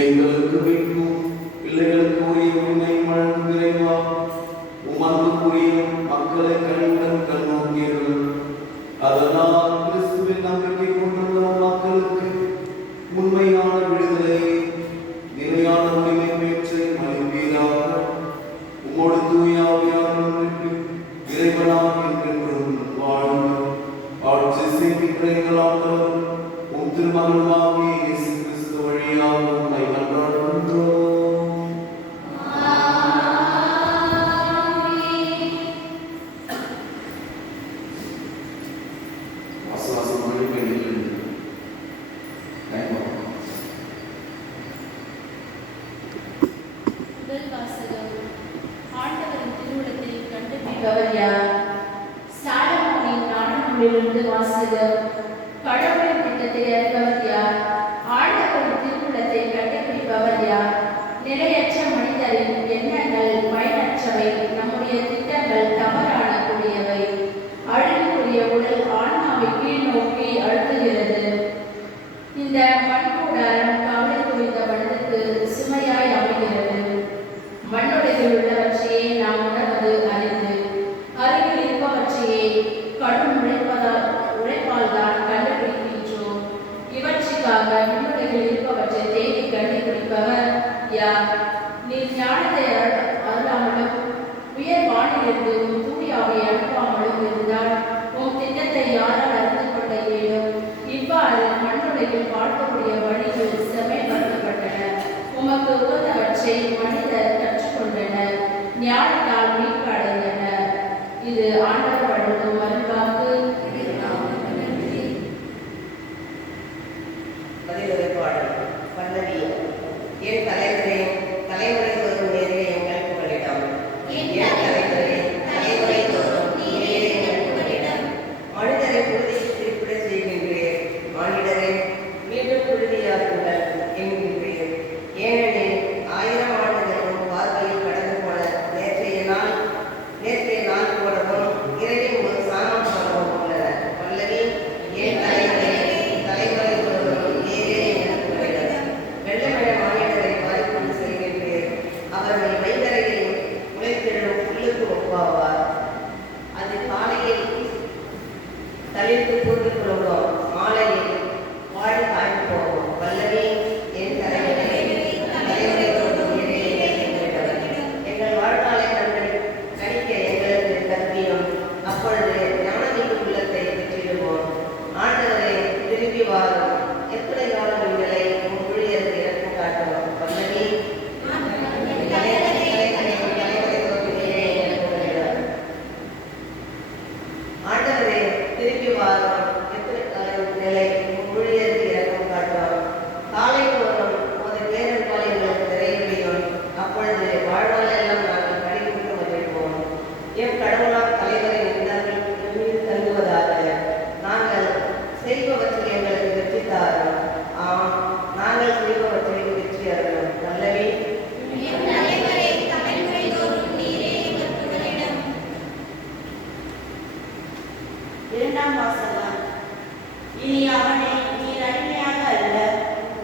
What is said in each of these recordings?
எங்களுக்கு மீட்பும் பிள்ளைகளுக்கு உரிய உரிமை வழங்குகிறேவா. உமக்குரிய மக்களை கண்ணுடன் கண்ணோக்கியர்கள். அதனால் கிறிஸ்துவின் நம்பிக்கை கொண்டுள்ள மக்களுக்கு உண்மையான விடுதலை நிலையான உரிமை பேச்சை மதிப்பீராக. உமோடு தூயாவியாருக்கு இறைவனாக என்றென்றும் வாழ்ந்து ஆட்சி செய்கின்ற எங்கள் ஆண்டவர் உம் திருமகனாகிய இயேசு கிறிஸ்து வழியாக உம்மை மன்றாடுகின்றோம். கடவுளின் திட்டத்தை அறிபவர் யார்? ஆண்டவரின் திருவுளத்தை கண்டுபிடிப்பவர் யார்? நிலையற்ற மனிதரின் எண்ணங்கள் பயனற்றவை, நம்முடைய திட்டங்கள் தவறான கூடியவை. அழிவுக்குரிய உடல் ஆன்மாவை கீழ் நோக்கி அழுத்துகிறது. இந்த மண்கூடாரம் கவலை குறித்த மனதுக்கு சுமையாய் அமைகிறது. மண்ணுலகில் உள்ளவற்றையே நாம் உணர்வது அறிந்து, அருகில் இருப்பவற்றையே கடும் உழைப்பால் தான் கண்டுபிடிக்கின்றோம். இவற்றுக்காக விண்ணுலகில் இருப்பவற்றை தேடி கண்டுபிடிப்பவர் யார்? நீர் ஞானத்தை அருளாமலும் உயர் வானிலிருந்து உன் தூயாவை அனுப்பாமலும் இருந்தால் உன் திட்டத்தை யாரால் அறிந்து கொள்ள இயலும்? இவ்வாறு மண்ணுலகில் பார்க்கக்கூடிய வழிகள் செம்மைப்படுத்தப்பட்டன. உமக்கு உகந்தவற்றை மனிதர் கற்றுக்கொண்டனர், ஞானத்தால் மீட்பு அடைந்தனர். இது ஆண்டவர் வழங்கும் அருள்வாக்கு. என் தலைவரே, தலைமுறை தோறும் நேரே எங்கள் புகலிடம். என் தலைவரே, தலைமுறை தோறும் நீரே எங்கள் புகலிடம். மனிதரை புழுதிக்கு திருப்பிட செய்கின்றேன், மானிடரே மீண்டும் புழுதியாக்குங்கள் என்கின்றேன். ஏனெனில் 1000 ஆண்டுகளும் பார்வையில் கடந்து போன நேற்றைய நாள் போலவும் இரவில் ஒரு சாணம் போலவும் உள்ளன. பல்லவி. என் தலைவரே, தலைமுறை தோறும் நீரே எங்கள் புகலிடம். வெள்ளமழ மானிடரை வாய்ப்பு செய்கின்றேன், அவர்கள் வைகரையில் உழைத்திடும் புல்லுக்கு ஒப்பாவார். அது காலையில் தளிர்த்து கூட்டு கொள்ளும், மாலையில் வாழ் காய்ந்து போகும். பல்லவி. என் தலைவரே, தலைமுறை தோறும் நீரே எங்கள் புகலிடம். எங்கள் வாழ்நாளை கணிக்க எங்களுக்கு கற்பியும், அப்பொழுது ஞானமிகு உள்ளத்தை பெற்றிடுவோம். ஆண்டவரை திரும்பி வாரும், எத்தனை காலம் எங்களை உன் ஊழியருக்கு இறக்கம் காட்டுவோம். பல்லவி. ஆண்டவரை திரும்பி வாரும், எத்தனை காலம் எங்களை உன் ஊழியருக்கு இறக்கம் காட்டுவோம். காலை தோறும் ஒரு பேரன்பால் எங்களுக்கு நிறைவேறியும், அப்பொழுது வாழ்நாளெல்லாம் நாங்கள் படிப்புக்கு மகிழ்வோம். எம் கடவுளாம் தலைவரை மீது தங்குவதாக. நாங்கள் செய்பவற்றில் எங்களுக்கு வெற்றி தாரும். ஆம், நாங்கள் செய்பவற்றில் வெற்றி அருளும். நல்லவே. இரண்டாம் வாசகம். இனி அவனை நீர் அடிமையாக அல்ல,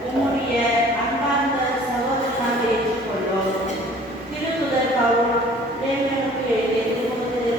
உம்முடைய அன்பார்ந்த சகோதரனாக ஏற்றுக்கொண்டோம். திருத்துதர் பவுல் லேவியனுக்கு எழுதிய திருமுகத்திலிருந்து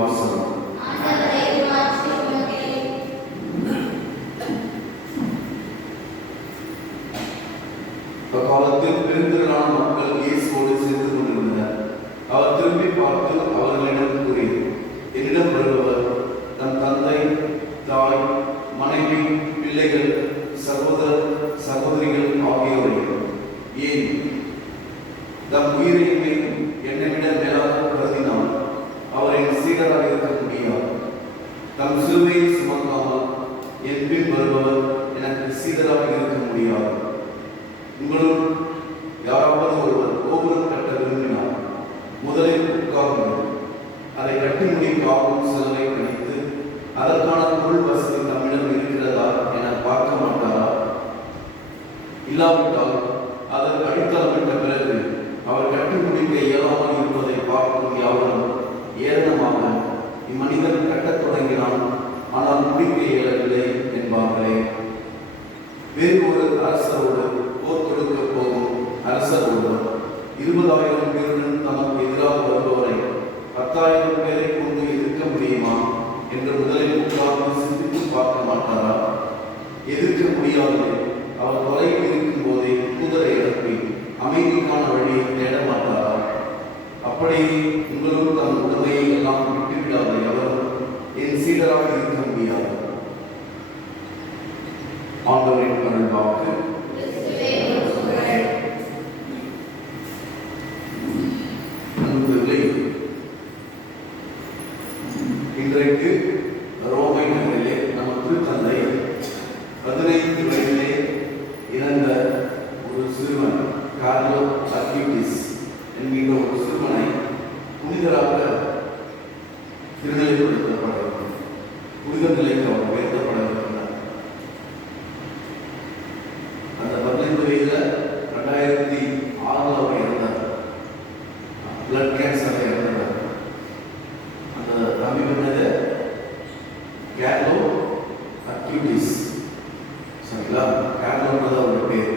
வாசகம். அக்காலத்தில் பெருந்திரளான மக்கள் இயேசுவோடு சேர்ந்து கொண்டிருந்தனர். அவர் திரும்பி பார்த்து அவர்களிடம் கூறியது, என்னிடம் வருபவர் தன் தந்தை, தாய், மனைவி, பிள்ளைகள், சகோதரர், சகோதரிகள் ஆகியோரை, ஏன் தம் உயிரையுமே என்னை விட மேலாக கருதினால் அவரின் சீடராக இருக்க முடியாது. தம் சிலுவையை சுமக்காமல் என் பின் வருபவர் எனக்கு சீடராக இருக்க முடியாது. உங்களும் யாராவது ஒருவர் கோபுரம் கட்ட விரும்பினால் முதலில் உட்கார்ந்து அதை கட்டி முடிக்காகவும் செலவை கணித்து அதற்கான பொருள் வசதி நம்மிடம் இருக்கிறதா என பார்க்க மாட்டாரா? இல்லாவிட்டால் அதற்கு அடித்தளமிட்ட பிறகு அவர் கட்டி முடிக்க இயலாமல் இருப்பதை பார்க்கும் யாவரும் ஏளனமாக இம்மனிதன் கட்டத் தொடங்கினான், ஆனால் முடிக்க இயலவில்லை என்பார்களே. வேறு ஒரு அரசரோடு போர் தொடுக்க போகும் அரசர் ஒருவர் 20,000 பேருடன் தமக்கு எதிராக வருபவரை 10,000 பேரை கொண்டு எதிர்க்க முடியுமா என்று முதலில் உட்கார்ந்து சிந்தித்து பார்க்க மாட்டாரா? எதிர்க்க முடியாது. அவர் தொலைவில் இருக்கும் போதே குதிரை எழுப்பி அமைதிக்கான வழியை தேட மாட்டாரா? அப்படி உங்களும் தம் உடமையை எல்லாம் விட்டுவிடாத எவரும் என் சீடராக இருக்க முடியாது. ஆண்டவரின் அருள் வாக்கு. இன்றைக்கு ரோமை நகரிலே நம்ம திருத்தந்தை 15 வயதிலே இறந்த ஒரு சிறுவன் கார்லோ அக்யூட்டிஸ் என்கின்ற ஒரு சிறுவனை புனிதராக திருநிலைப்படுத்தப்பட புனித நிலைக்கு அவர் உயர்த்தப்பட இருக்கிறார். அந்த 15 வயதில் 2006 அவர் இறந்தார். பிளட் கேன்சர் இறந்தார். அந்த தம்பி பண்ணது கேர்லோ அக்யூட்டிஸ். சரிங்களா? கேர்லோன்றது அவருடைய பேர்.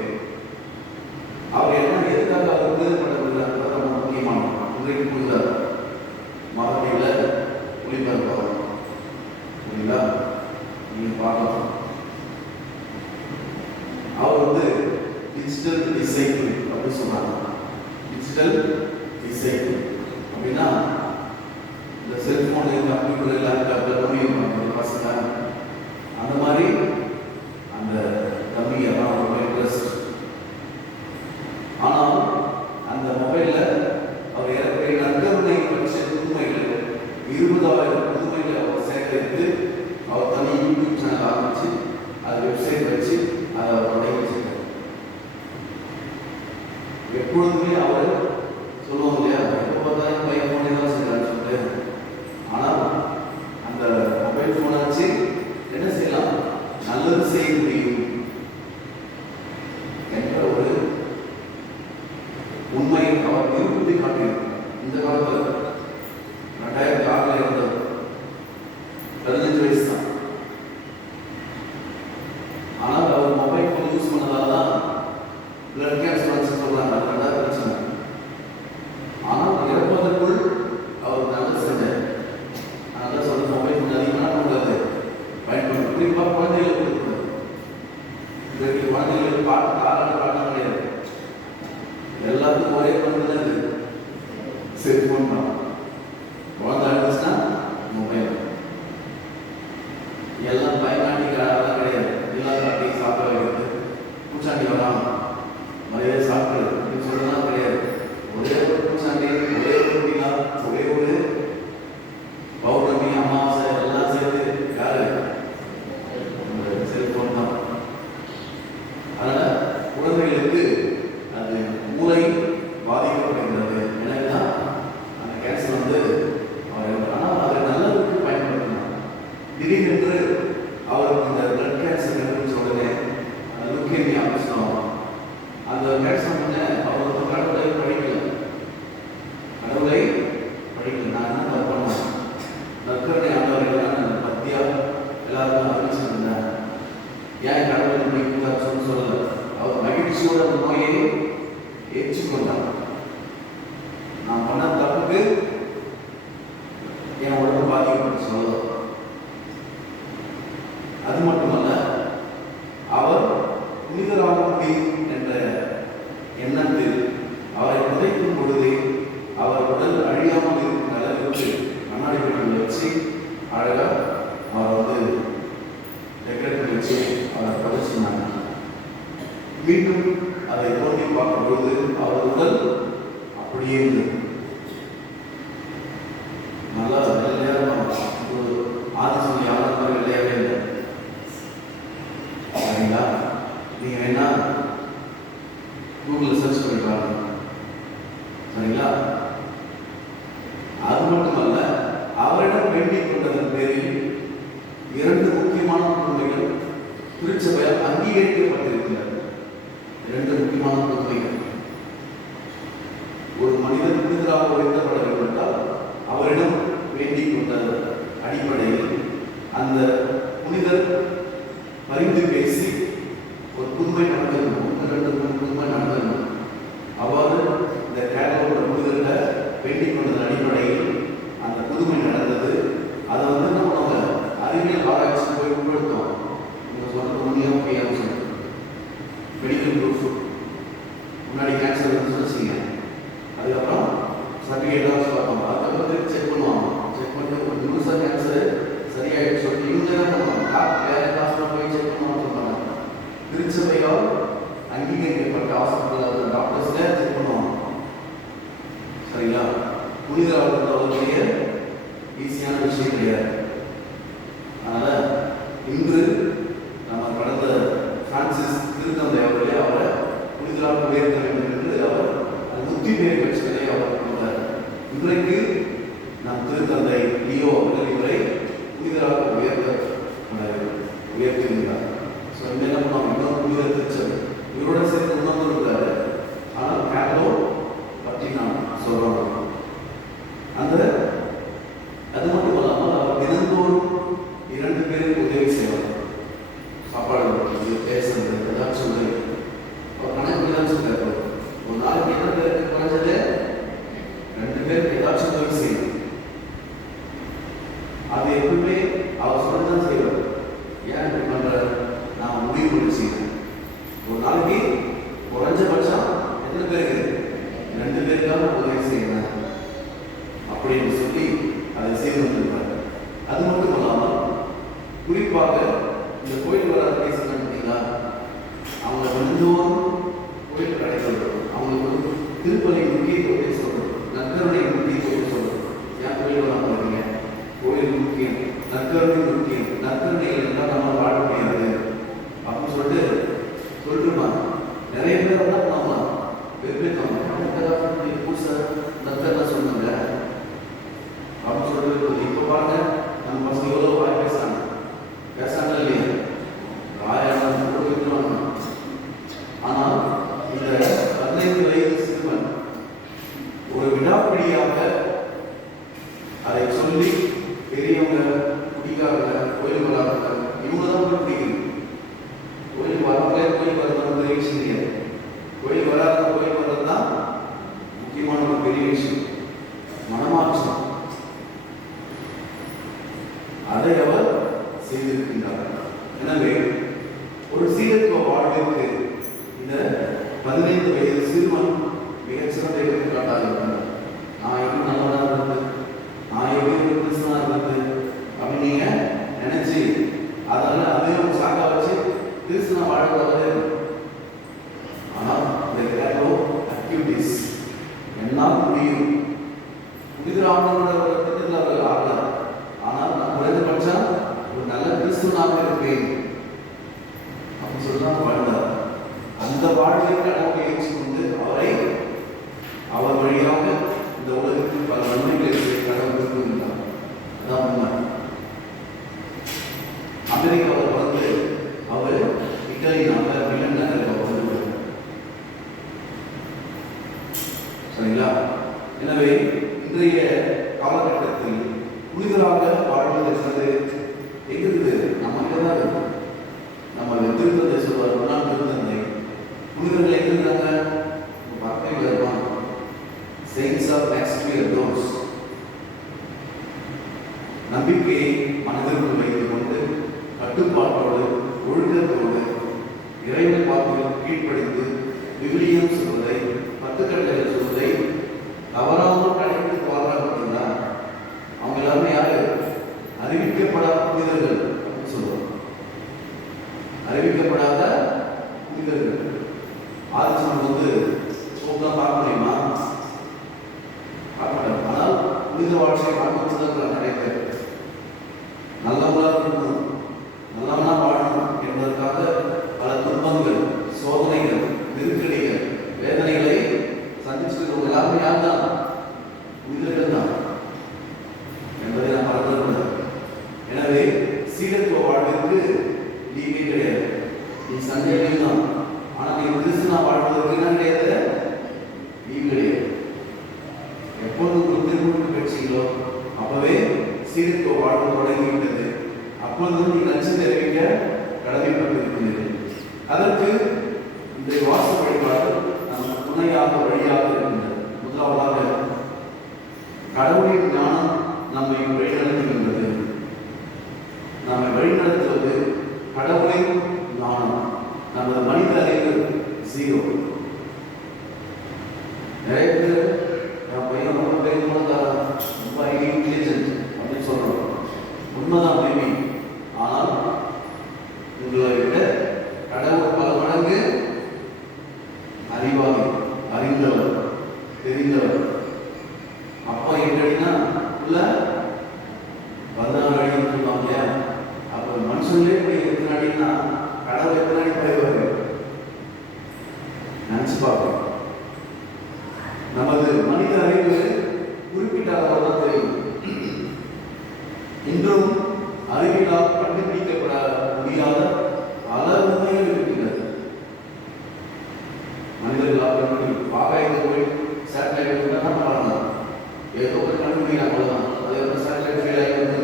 அவர் என்ன எதுக்காக அவருக்கு படப்படுறாங்க ரொம்ப முக்கியமான இன்றைக்கு புரிந்த மரபில் ஒளிபரப்பாகும். சரிங்களா? நீங்கள் பார்க்கலாம். அவர் டிஜிட்டல் டிசைக்கிள் அப்படின்னு சொன்னாங்க. டிஜிட்டல் டிசைக்கிள் அப்படின்னா இந்த செல்ஃபோனு, கம்ப்யூட்டர், லேப்டாப் எல்லாமே பசங்க அந்த மாதிரி அந்த கம்மியெல்லாம் ரொம்ப இன்ட்ரெஸ்ட். ஆனால் அந்த மொபைலில் அவர் இறக்கிற நற்கருணை பற்றிய புதுமைகள் 20,000 புதுமைகளை அவர் சேகரித்து அவர் தனி யூடியூப் சேனல் ஆரம்பித்து அது வெப்சைட் வச்சு அதை அவர் தொடங்கி வச்சுருக்கார். எப்பொழுதுமே அவர் சொல்லுவாங்க இல்லையா, எப்போ பார்த்தாலும் பைக் ஃபோனே தான் செய்யலாம்னு சொல்லிட்டு. ஆனால் அந்த மொபைல் ஃபோனை வச்சு என்ன செய்யலாம், நல்லது செய்ய முடியும் என்ற ஒரு உண்மையை அவர் நிரூபித்து காட்டினார். இந்த காலத்தில் 2006 இருந்தது 15 வயசு தான். ஆனால் அவர் மொபைல் ஃபோன் யூஸ் பண்ணதால தான் பிளட் கேன்சர் சொல்றாங்க. அது ரெண்டாவது பிரச்சனை. ஆனால் இறப்பதற்குள் அவர் நல்லது செஞ்சார். அதனால சொல்ற மொபைல் ஃபோன் அதிகமாக கொடுக்காது, பயன்படுத்த குறிப்பாக குழந்தைகளுக்கு கொடுக்கூடாது. இன்றைக்கு குழந்தைகளுக்கு பாட்டு தாராள பாட்டம் கிடையாது. எல்லாத்துக்கும் ஒரே பண்ணுறது அது செல்ஃபோன் தான். குழந்தை அழுதுச்சுன்னா மொபைல். எல்லாம் பயனாட்டிக்கு அதெல்லாம் கிடையாது. எல்லாம் காட்டி சாப்பிட வைக்கிறது, பூச்சாண்டி வராமல் மரியாதை சாப்பிடுறது அப்படின்னு சொல்லலாம் கிடையாது. ஒரே ஒரு பூச்சாண்டி, ஒரே ஒரு விழா, ஒரே ஒரு பௌர்ணமி, அமாவாசை எல்லாம் சேர்த்து யாரு செல்போன் தான். அதனால குழந்தைகளுக்கு அது மூளை பாதிக்கப்படுகிறது. எனக்குதான் அந்த கேன்சர் அவர் ஆனால் அதை நல்லதுக்கு பயன்படுத்தினார். திடீரென்று அவருக்கு இந்த பிளட் கேன்சர் உடனே லுக்கேமியா சொல்லுவாங்க. அந்த கேன்சர் அவருக்கு கடவுளை படிக்கல. நான் என்ன பண்ணுவேன், நற்கருணை ஆண்டவர்கள் பத்தியா எல்லாருக்கும் அறிவிச்சிருந்தேன். ஏன் கடவுளை படிக்கிறார் சொல்லல. அவர் மகிழ்ச்சியோட நோயை ஏற்றுக்கொண்டார். நான் பண்ண தப்புக்கு என் உடம்பு பொழுது அவர் உடல் அப்படியே இருந்தது. நல்லா வெள்ளையா ஒரு ஆதிசம் யாரும் வெள்ளையாவே இல்லை. சரிங்களா? நீங்க வேணா கூகுளில் சர்ச் பண்ணி பாருங்க. சரிங்களா? அது மட்டுமல்ல, அவரிடம் வேண்டிக் கொண்டதன் பேரில் 2 முக்கியமான உண்மைகள் திருச்சபையால் அங்கீகரிக்கப்பட்டிருக்கிறது. 2 முக்கியமான உண்மைகள். ஒரு மனிதன் புனிதராக உயர்த்தப்பட வேண்டும் என்றால் அவரிடம் வேண்டிக் கொண்ட அடிப்படையில் அந்த புனிதர் பரிந்து பேசி ஒரு புதுமை நடந்திருக்கும். 2 புதுமை நடந்திருக்கும். அவ்வாறு இந்த கேரளோட புனிதர்கிட்ட வேண்டிக் கொண்டதன் அடிப்படையில் அந்த புதுமை நடந்தது. அதை என்ன பண்ணுவாங்க, அறிவியல் ஆராய்ச்சி போய் உட்படுத்தும். நீங்கள் சொல்றது உண்மையாக பொய்யான்னு சொல்லுங்க. மெடிக்கல் ப்ரூஃப் முன்னாடி கேன்சர் வச்சுங்க, அதுக்கப்புறம் சர்டிஃபிகேட் பார்ப்பாங்க, அதுக்கப்புறம் செக் பண்ணுவாங்க. செக் பண்ணி ஒரு நிமிஷம் கேன்சர் சரியாயிடுச்சு சொல்லி இவங்க தான் பண்ணுவாங்க. வேற காசுலாம் போய் செக் பண்ணுவாங்க சொன்னாங்க. திருச்சபையால் அங்கீகரிக்கப்பட்ட ஹாஸ்பிட்டல் டாக்டர்ஸ் தான் செக் பண்ணுவாங்க. சரிங்களா? புனிதராக ஈஸியான விஷயம் கிடையாது. அதனால் இன்று நம்ம கடந்த பிரான்சிஸ் திருத்தந்தை அவர்களே அவரை புனிதராக உயர்த்த வேண்டும் என்று அவர் முத்தி பேர் வச்சதை அவர் கொண்டார். இன்றைக்கு நம் திருத்தந்தை லியோ அவர்கள் இவரை புனிதராக உயர்த்துகிறார். ஸோ இந்த என்ன பண்ணுவாங்க, இன்னொரு புனிதர் திருச்சபை இவரோட சேர்த்து இன்னொரு இருக்காரு. ஆனால் கேரளோ பற்றி நான் சொல்கிறோம். அது மட்டும் இல்லாமல் அவர் தினந்தோறும் 2 பேருக்கு உதவி செய்வார். சாப்பாடு பேசுறது ஏதாச்சும் உதவி அவர் கணக்கு தான் சொல்றாரு. ஒரு நாளைக்கு 2 பேருக்கு குறைஞ்சது 2 பேருக்கு ஏதாச்சும் உதவி செய்யணும். அது எப்பவுமே அவர் சொல்லத்தான் செய்வார். ஏன் இப்படி பண்றாரு? நான் முடிவு பண்ணி செய்யறேன். ஒரு நாளைக்கு குறைஞ்சபட்சம் எத்தனை பேருக்கு? 2 பேருக்காக உதவி செய்யறேன் அப்படின்னு சொல்லி அதை செய்து வந்திருக்காரு. அது மட்டும் இல்லாமல் குறிப்பாக இந்த கோயில் வர பேச பார்த்தீங்களா, அவங்க தினந்தோறும் கோயில் கிடைக்கிறது, அவங்களுக்கு திருப்பலி முக்கியத்துவத்தை சொல்றது, நற்கருணை முக்கியத்துவத்தை சொல்றது. ஏன் கோயில் வராமல் இருக்கீங்க? கோயில் முக்கியம், நற்கருணை முக்கியம், நற்கருணை இருந்தால் நம்ம வாழ முடியாது அப்படின்னு சொல்லிட்டுருப்பாங்க. நிறைய பேர் என்ன பண்ணலாம், வெறுப்பேற்றாங்க புதுசா நற்கருணை சொன்னாங்க அப்படின்னு சொல்லிட்டு. இப்போ பாருங்க, நம்ம பசங்க எவ்வளோ வாய் பேசுறாங்க இல்லையா? வாயாளர் கூட விட்டுருவாங்க. ஆனால் இந்த 15 வயது சிறுவன் ஒரு விடாப்பிடியாக அதை சொல்லி பெரியவங்க குடிக்காரங்க கோயிலுக்கு வராங்க, இவங்க தான் போய் பிடிக்கணும். கோயிலுக்கு வரவங்களே கோயிலுக்கு வரது பெரிய விஷயம் கிடையாது. கோயிலுக்கு வராத கோயிலுக்கு வர்றது தான் முக்கியமான ஒரு பெரிய விஷயம், மனமாற்றம். அதை அவர் செய்திருக்கின்றார். எனவே ஒரு சீரத்துவ வாழ்விற்கு இந்த 15 வயது சிறுவன் மிகச்சிறந்த எடுத்துக்காட்டாக இருக்கிறார். நான் எப்படி நல்லதாக இருந்தது, நான் எப்படி கிறிஸ்தவனாக இருந்தது அப்படின்னு நீங்க நினைச்சு அதனால அதையும் சாக்கா வச்சு கிறிஸ்தவ வாழ்வதாக. ஆனால் இந்த கேரளோ ஆக்டிவிட்டிஸ் என்னால் முடியும், புனிதராக திட்டத்தில் அவர்கள் ஆகலாம். ஆனால் நான் குறைந்தபட்சம் ஒரு நல்ல கிறிஸ்துவனாக இருப்பேன் அப்படின்னு சொல்லி வாழ்ந்தார். அந்த வாழ்வை கடவுளை ஏற்றுக்கொண்டு அவர் வழியாக இந்த உலகத்தில் பல நன்மைகளை செய்ய கடவுள் விரும்புகிறார். அதான் உண்மை. அமெரிக்காவில் அவர் இத்தாலி நாட்டில் மிலன் நகரில் வந்து. சரிங்களா? எனவே இன்றைய காலகட்டத்தில் புனிதராக வாழ்வது என்பது எங்க இருக்குது? நம்ம தான் இருக்கு. நம்ம திருத்தந்தை சொல்வார், ஒன்றாம் திருத்தந்தை புனிதர்கள் எங்க இருக்காங்க? வார்த்தைகள் இருப்பாங்க. Saints are next to your doors. நம்பிக்கையை மனதிற்குள் வைத்துக் கொண்டு கட்டுப்பாட்டோடு ஒழுக்கத்தோடு இறைவன் வாக்குகளுக்கு கீழ்ப்படிந்து விவிலியம் சொல்வதை 10 கட்டளைகள் சொல்வதை தவறாமல் கடைபிடித்து வாழ்றாங்க. பார்த்தீங்களா? அவங்க எல்லாருமே யாரு? அறிவிக்கப்படாத புனிதர்கள் அப்படின்னு சொல்லுவாங்க. அறிவிக்கப்படாத புனிதர்கள். ஆதிசன் நிறைய பேர் என் பையன் ரொம்ப பேருமானதான், ரொம்ப இன்டெலிஜென்ட் அப்படின்னு சொல்கிறோம். உண்மைதான் மேபி. ஆனால் உங்களை விட கடவுள் பல மடங்கு அறிவாளி, அறிந்தவர், தெரிந்தவர். அப்பா எங்கடினா உள்ள 16 அடி சொல்லுவாங்க. அப்போ மனுஷங்களே போய் எத்தனை அடினா கடவுள் எத்தனை அடி போய்வாரு நினைச்சு பார்ப்போம். நமது மனித அறிவு குறிப்பிட்ட அளவுதான் தெரியும். இன்றும் அறிவியலால் கண்டுபிடிக்கப்பட முடியாத பல உண்மைகள் இருக்கின்றது. மனிதர்களால் ஆகாயத்தை போய் சேட்டலைட் தான் பண்ணலாம், ஏதோ ஒரு கண்டுபிடிக்கலாம், அவ்வளவுதான். அதே ஒரு சேட்டலைட் ஃபெயில் ஆகி வந்து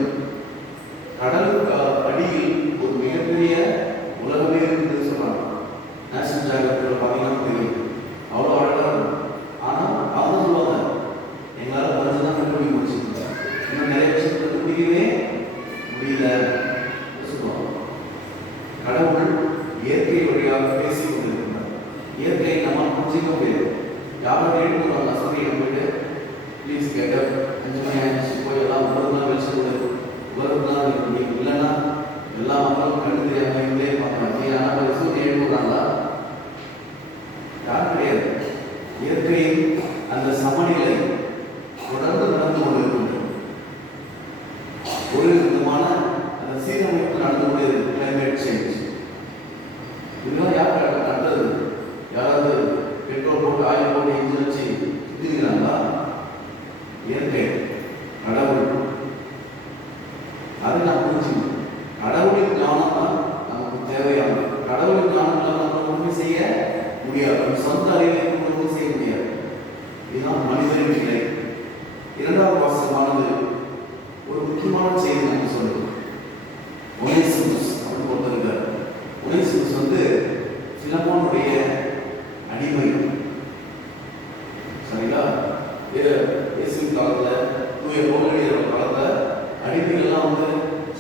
கடலுக்கு அடியில் ஒரு மிகப்பெரிய உலகமே இருக்குன்னு சொன்னாங்க. நேஷனல் ஜியோகிராஃபியில் பார்த்தீங்கன்னா தெரியும், அவ்வளோ அழகாக இருக்கும். ஆனால் அவங்க சொல்லுவாங்க எங்களால் குறைஞ்சதான் கண்டுபிடிக்க முடிச்சுருக்கோம், இன்னும் நிறைய விஷயத்தை கண்டுபிடிக்கவே முடியல சொல்லுவாங்க. கடவுள் இயற்கை வழியாக பேசி கொண்டிருக்கிறார். இயற்கையை நம்ம புரிஞ்சிக்க முடியாது. யாரும் எழுதுவாங்க சூரியன் போயிட்டு ப்ளீஸ் கேட்ட 5 மணி ஆயிடுச்சு போய் எல்லாம் உலகம் வச்சு உலகம் தான் இல்லைன்னா எல்லா மக்களும் கண்டு தெரியாமல் இல்லையே பார்க்கலாம். ஆனால் சூரியன் எழுதுறாங்களா? யாரும் கிடையாது. இயற்கையின் அந்த சமநிலை தொடர்ந்து நடந்து கொண்டிருக்கின்றது. ஒரு விதமான அந்த சீரமைப்பு நடந்து கொண்டிருக்கிறது. கிளைமேட் சேஞ்ச் இதெல்லாம் யார் நடந்தது? யாராவது பெட்ரோல் போட்டு ஆயில் போட்டு இன்ஜின் வச்சு சுத்திக்கிறாங்களா? இயற்கை, கடவுள். அதை நான் புரிஞ்சுக்கணும். கடவுளின் ஞானம் தான் நமக்கு தேவையானது. கடவுளின் ஞானம் நம்ம ஒன்றுமே செய்ய முடியாது. சொந்த அறிவை ஒன்றும் செய்ய முடியாது. இதுதான் மனிதனின் நிலை. இரண்டாவது வாசகமானது ஒரு முக்கியமான செய்தி நமக்கு சொல்லுது. ஒனேசிமுஸ் அப்படின்னு ஒருத்தர் இருக்கார். ஒனேசிமுஸ் வந்து பிலமோனுடைய அடிமை. சரிங்களா? இயேசுவின் காலத்தில் தூய பவுலடியார் காலத்தில் அடிமைகள்லாம் வந்து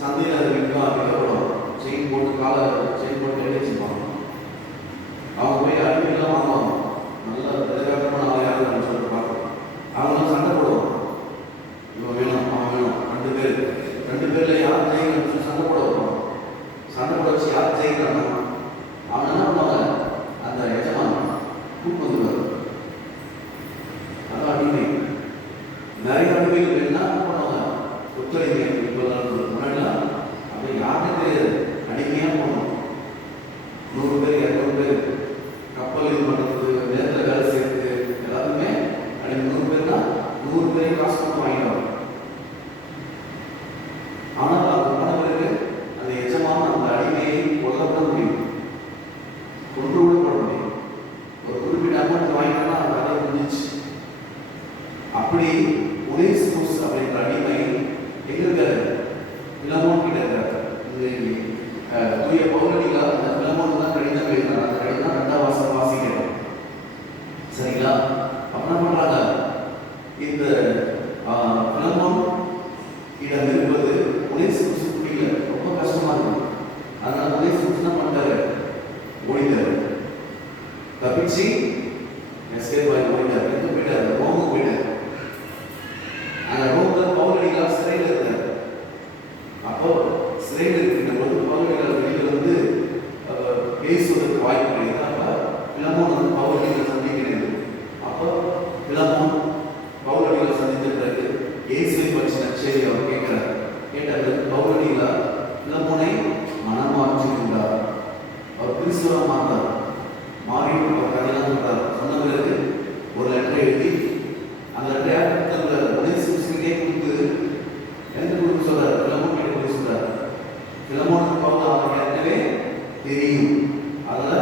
சந்தையில் அது விற்கப்படும். செயின் போட்டு காலை செயின் போட்டு கட்டி வச்சுப்பாங்க. அவங்க போய் அடிமைகள்லாம் வாங்குவாங்க. நல்ல எதிர்காலமான ஆள் யாரும் சொல்லிட்டு பார்க்கணும். அவங்களாம் சண்டை போடுவாங்க. இவன் வேணும் அவன் வேணும். 2 பேர்ல யார் ஜெயிக்கணும் சண்டை போட வருவாங்க. சண்டை போட வச்சு யார் ஜெயிக்கிறாங்க அவன் என்ன பண்ணுவாங்க? அந்த எஜமான் கூப்பிட்டு வந்துடுவார். அதான் அடிமை. நிறைய அடிமைகள் என்ன பண்ணுவாங்க? ஒத்துழைப்பு முன்னாடிலாம் அப்படி யாருக்கும் தெரியாது. அடிமையாக போகணும். 100 பேர் 200 பேர் கப்பல் இது பண்ணுறது, நேரத்தில் வேலை செய்யறது எல்லாருமே அப்படி 100 பேர்னா 100 பேரையும் காசு கொடுத்து வாங்கிடுவாங்க. ஆனால் அது போன பிறகு அந்த எஜமான அந்த அடிமையை கொல்லப்பட முடியும், கொன்று கூட போட முடியும். ஒரு குறிப்பிட்ட அமௌண்ட் வாங்கினா அந்த கதை முடிஞ்சிச்சு. அப்படி ஒனேசிமுஸ் அப்படின்ற அடிமை எங்க இருக்காரு? பிலமோன் கிட்ட இருக்காரு. தூய பவுலடிகளா அந்த பிலமோன் தான் கடிதம் எழுதினார். அந்த கடிதம் 2ஆம் வாசகம் வாசிக்கிறோம். சரிங்களா? அப்ப என்ன பண்றாங்க? இந்த பிலமோன் இடம் இருப்பது ஒனேசிமுஸ் புரியல, ரொம்ப கஷ்டமா இருக்கு. அதனால ஒனேசிமுஸ் என்ன பண்றாரு? ஓடிட்டாரு. தப்பிச்சு எஸ்கேப் ஆகி ஓடிட்டாரு. எங்க போயிட்டாரு? ரோமுக்கு போயிட்டாரு. அந்த ரோம்ல பவுலடிகளா சிறையில் இருந்தார். அப்போ சிறையில் இருக்கிற போது பவுலடிகள் வெளியில் வந்து பேசுவதற்கு வாய்ப்பு கிடையாது. பிலமோன் வந்து பவுலடிகளை சந்திக்கிறது. அப்போ பிலமோன் பவுலடிகளை சந்தித்த பிறகு இயேசுவை பற்றி நற்செய்தி அவர் கேட்கிறார். கேட்டது பவுலடிகளா பிலமோனை மனமாற்றிருந்தார். அவர் கிறிஸ்துவ மாறார். மாறி கதையெல்லாம் சொல்றார். சொன்ன பிறகு ஒரு லெட்டரை எழுதி அந்த லெட்டரை ஒனேசிமுஸ்க்கே கொடுத்து எந்த கொடுத்து சொல்றாரு? பிலமோன் கிட்ட கொடுத்து சொல்றாரு. பிலமோனுக்கு பவுல் அவருக்கு ஏற்கனவே தெரியும். அதில்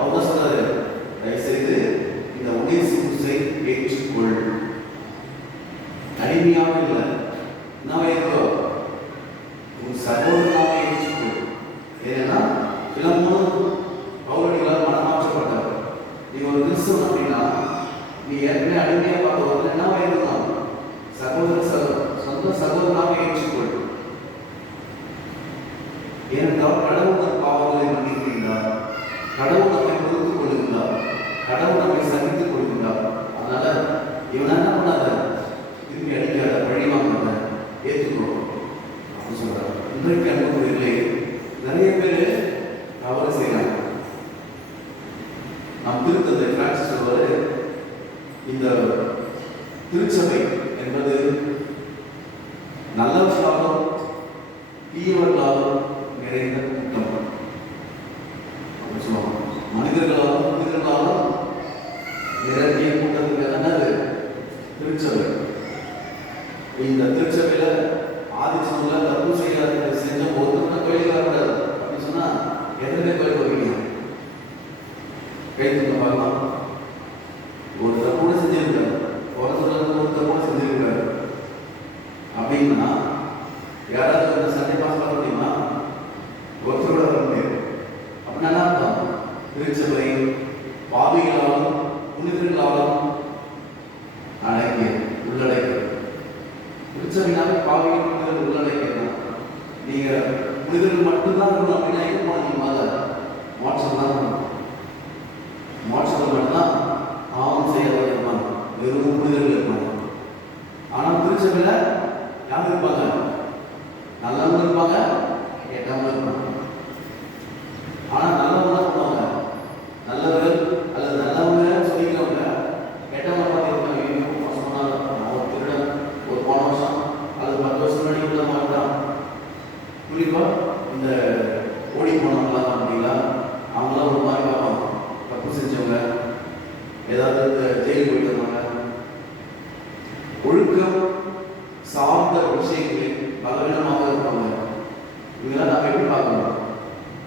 அவர் சொல்றாரு, தயவுசெய்து இந்த ஒனேசிமுஸை ஏற்றுக்கொள். அடிமையாக இல்லை, நான் ஏற்றோ உன் சகோதரனாக ஏற்றுக்கொள். ஏன்னா பிலமோன் பவுலடிகளால் மனமாற்றப்பட்டார். நீ ஒரு கிறிஸ்தவன் அப்படின்னா நீ ஏற்கனவே அடிமையாக பார்க்க என்ன ஏற்றுக்கலாம்? சொந்த சகோதரனாக ஏற்றுக்கொள். ஏனென்றால் கடவுள் நம் பாவங்களை மன்னிக்கின்றார். கடவுள் நம்மை பொறுத்துக் கொள்கின்றார். கடவுள் நம்மை சகித்துக் கொள்கின்றார். அதனால நிரம்பிய கூட்டத்துக்கு என்னது திருச்சபை. இந்த திருச்சபையில ஆதிச்சனம்ல தப்பு செய்யாத செஞ்ச ஒருத்தருக்கும் கோயிலுக்கு வரக்கூடாது அப்படின்னு சொன்னா எத்தனை கோயில் வருவீங்க? கைத்துங்க பார்க்கலாம். ஒரு தப்பு கூட செஞ்சிருக்காரு, ஒருத்தர் கூட செஞ்சிருக்காரு அப்படின்னா யாராவது இந்த சண்டை பாஸ் பண்ண முடியுமா? ஒருத்தர் கூட வர முடியாது. அப்படின்னா என்ன அர்த்தம்? திருச்சபை பாவிகளாலும் புனிதர்களாலும் அடங்கிய உள்ளடக்கிய திருச்சபைனாலே பாவிகள் புனிதர்கள் உள்ளடக்கியதான். நீங்க புனிதர்கள் மட்டும்தான் இருக்கணும் அப்படின்னா எங்க போனீங்க? மோட்சம் தான் மோட்சத்தில் மட்டும்தான் பாவம் செய்யாத இருப்பாங்க, வெறும் புனிதர்கள் இருப்பாங்க. ஆனால் திருச்சபையில யாரும் இருப்பாங்க? நல்லவங்க இருப்பாங்க, கெட்டவங்க இருப்பாங்க. ஆனால் நல்லவங்க பண்ணுவாங்க, நல்லவர்கள் அல்லது நல்லவங்க சொல்லிக்கிறவங்க கெட்டவங்க பார்த்துருப்பாங்க. மோசமான ஒரு திருடன் ஒரு போன வருஷம் அல்லது 10 வருஷம் முன்னாடி உள்ள மாட்டான். குறிப்பா இந்த ஓடி போனவங்களாம் அப்படிங்களா, அவங்களாம் ஒரு மாதிரி பார்ப்பாங்க. தப்பு செஞ்சவங்க, ஏதாவது ஜெயிலுக்கு போயிட்டு வந்தாங்க, ஒழுக்கம் சார்ந்த விஷயங்களில் பலவீனமாக இருப்பாங்க. இதெல்லாம் நம்ம எப்படி பார்க்கணும்?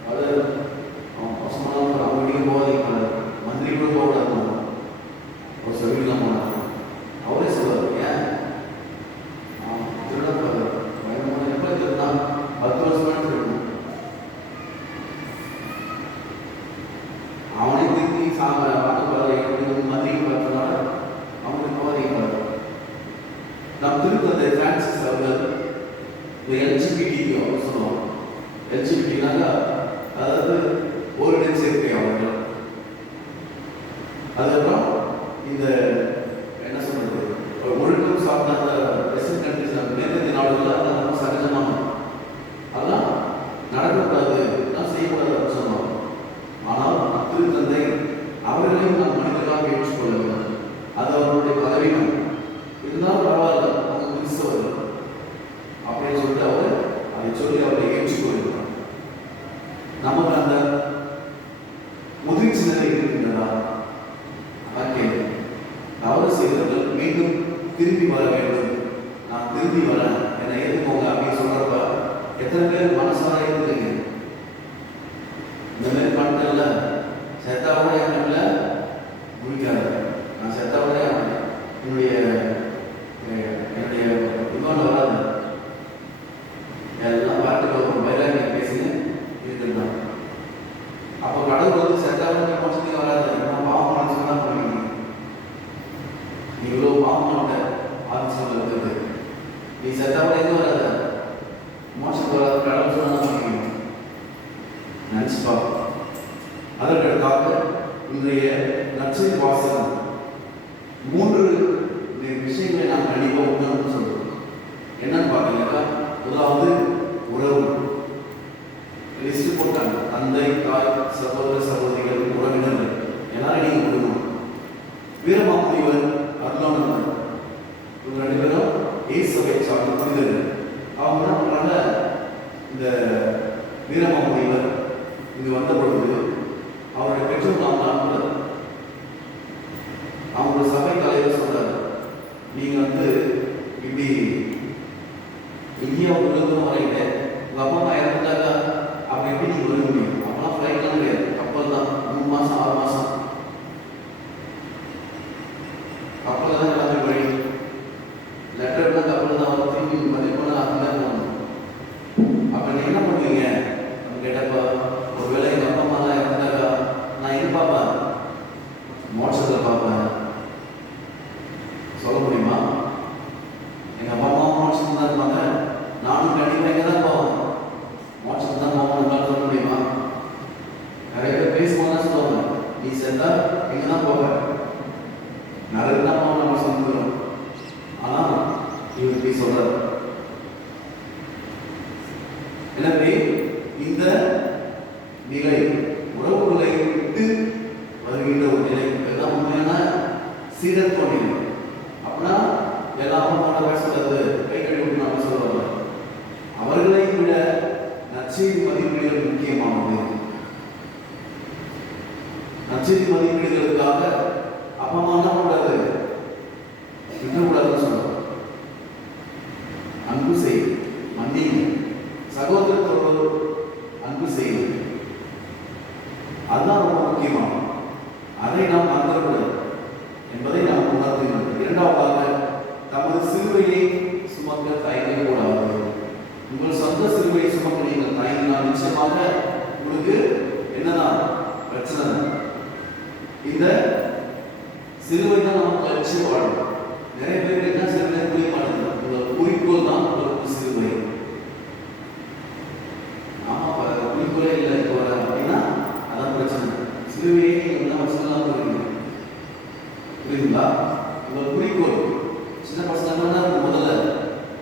அது மோசமான அவங்க வீட்டுக்கு போகாதீங்க, மந்திரி கூட போகக்கூடாது. ஒரு சர்வீலாம் போனாங்க, அவரே சொல்லுவார், ஏன் திருட போகிறார் பயணமான எப்போ திருடா? 10 வருஷம் திருடணும். அவனே திருப்பி பார்க்க போகிறார், மந்திரிக்கு பார்த்தனால அவனுக்கு போகாதீங்க. நாம் திருத்தந்தை பிரான்சிஸ் அவர்கள் LGBT அப்படின்னு சொல்லுவாங்க. LGBTனாக்கா அதாவது ஓரிடம் சேர்க்கை அவர்கள். அதுக்கப்புறம் இந்த என்ன சொல்றது, ஒழுக்கம் சார்ந்த வெஸ்டர்ன் கண்ட்ரிஸ் மேற்கத்திய நாடுகள் அதெல்லாம் ரொம்ப சகஜமான அதெல்லாம் நடக்கக்கூடாது, தான் செய்யக்கூடாது அப்படின்னு சொல்லுவாங்க. ஆனால் திருத்தந்தை அவர்களையும் நாம் மனிதர்களாக ஏற்றுக்கொள்ள வேண்டும். அது அவர்களுடைய பதவியும் இருந்தாலும் பரவாயில்ல, அவங்க கிறிஸ்தவர்கள் அப்படின்னு சொல்லிட்டு அவர் அதை சொல்லி அவரை ஏற்றுக்கொள்கிறார். நமக்கு அந்த முதிர்ச்சி நிலை இருக்கின்றதா? தவறு செய்தவர்கள் மீண்டும் திரும்பி வர வேண்டும். நான் திரும்பி வரேன், என்னை ஏற்றுக்கோங்க அப்படின்னு சொல்றப்ப எத்தனை பேர் மனசார ஏற்றுக்கிறீங்க? இந்த மாதிரி பண்ணல செத்தாவோட எண்ணம்ல முடிக்காது. நான் செத்தாவோட என்னுடைய இன்னொன்று வராது, எல்லாம் பாட்டுக்கு ஒரு பயிராக பேசுங்க இருக்குதான். அப்போ கடவுள் வந்து செத்தாவோட மோசத்துக்கு வராது. நான் பாவம் மனசு தான் பண்ணுவீங்க. நீ இவ்வளோ பாவம் பண்ண ஆதிசம் இருக்குது, நீ செத்தாவோட எங்கே வராத மோசத்துக்கு வராது. கடவுள் சொன்னா பண்ணுவீங்க, நினச்சிப்பா. அதற்கடுத்தாக இன்றைய நற்செய்தி வாசகம் 3 விஷயங்களை நாம் கண்டிப்பாக உணர்ந்து சொல்றோம். என்னன்னு பார்த்தீங்கன்னா, முதலாவது உறவு. லிஸ்ட் போட்டாங்க, தந்தை, தாய், சகோதர சகோதரிகள், உறவினர்கள் எல்லாரும் நீங்க கொடுக்கணும். வீரமாமுனிவர், அருளானந்தர், இவங்க 2 பேரும் இயேசுவை சார்ந்த புனிதர்கள். அவங்க என்ன பண்றாங்க, இந்த வீரமாமுனிவர் இங்கு வந்த பொழுது அவருடைய பெற்றோர் நாங்கள் அவங்களோட சபை தலைவர் சொல்றாரு, நீங்க வந்து இப்படி இந்தியாவுக்கு வரீங்க, உங்க அப்பா அம்மா இறந்துட்டாங்க, அப்படி எப்படி நீங்க வர முடியும்? அப்பெல்லாம் ஃப்ளைட்லாம் கிடையாது, கப்பல் தான். 3 மாசம் 6 மாசம் கப்பல் தான் கிளம்பி வழி. லெட்டர் தான் கப்பல் தான் வரும், திரும்பி மதிப்பெண்ண அதுதான் போகணும். அப்ப நீ என்ன பண்ணுவீங்க கேட்டப்ப, ஒருவேளை எங்க அப்பா அம்மா தான் இறந்துட்டாக்கா நான் எங்க பார்ப்பேன்? மோட்சத்தில் பார்ப்பேன். சொல்ல முடியுமா? எங்க அப்பா அம்மா மோட்சத்தில் தான் இருப்பாங்க, நானும் கண்டிப்பா எங்க தான் போவேன், மோட்சத்தில் தான் போகணும். சொல்ல முடியுமா? நிறைய பேர் பேசுவாங்க, சொல்லுவாங்க, நீ செத்தா எங்க தான் போவேன், நிறைய தான் போவோம் நம்ம சொல்லுறோம். ஆனா இவர் இப்படி சொல்றாரு. எனவே இந்த நிலை, உறவுகளை விட்டு வருகின்ற ஒரு நிலை, இதுதான் உண்மையான சீரத்துவ நிலை. அப்படின்னா எல்லாம் பேசுறது கை கழுவி நம்ம சொல்லுவாங்க. அவர்களை விட நற்செய்தி மதிப்பீடுகள் முக்கியமானது. நற்செய்தி மதிப்பீடுகளுக்காக அப்பா அம்மா சிலுவையை சுமக்க தயங்கக்கூடாது. உங்கள் சொந்த சிலுவையை சுமக்க நீங்கள் தயங்கினால் நிச்சயமாக உங்களுக்கு என்னதான் பிரச்சனை? இந்த சிலுவை தான் நமக்கு லட்சியம் வாழும். நிறைய பேருக்கு என்ன சிலுவை புரிய மாட்டேங்குது. உங்கள் குறிக்கோள் தான் உங்களுக்கு சிலுவை. ஆமா, குறிக்கோளே இல்லை அப்படின்னா அதான் பிரச்சனை. சிலுவையை நீங்கள் வச்சுக்கலாம் போறீங்க, புரியுதுங்களா? உங்கள் குறிக்கோள் சின்ன பசங்க முதல்ல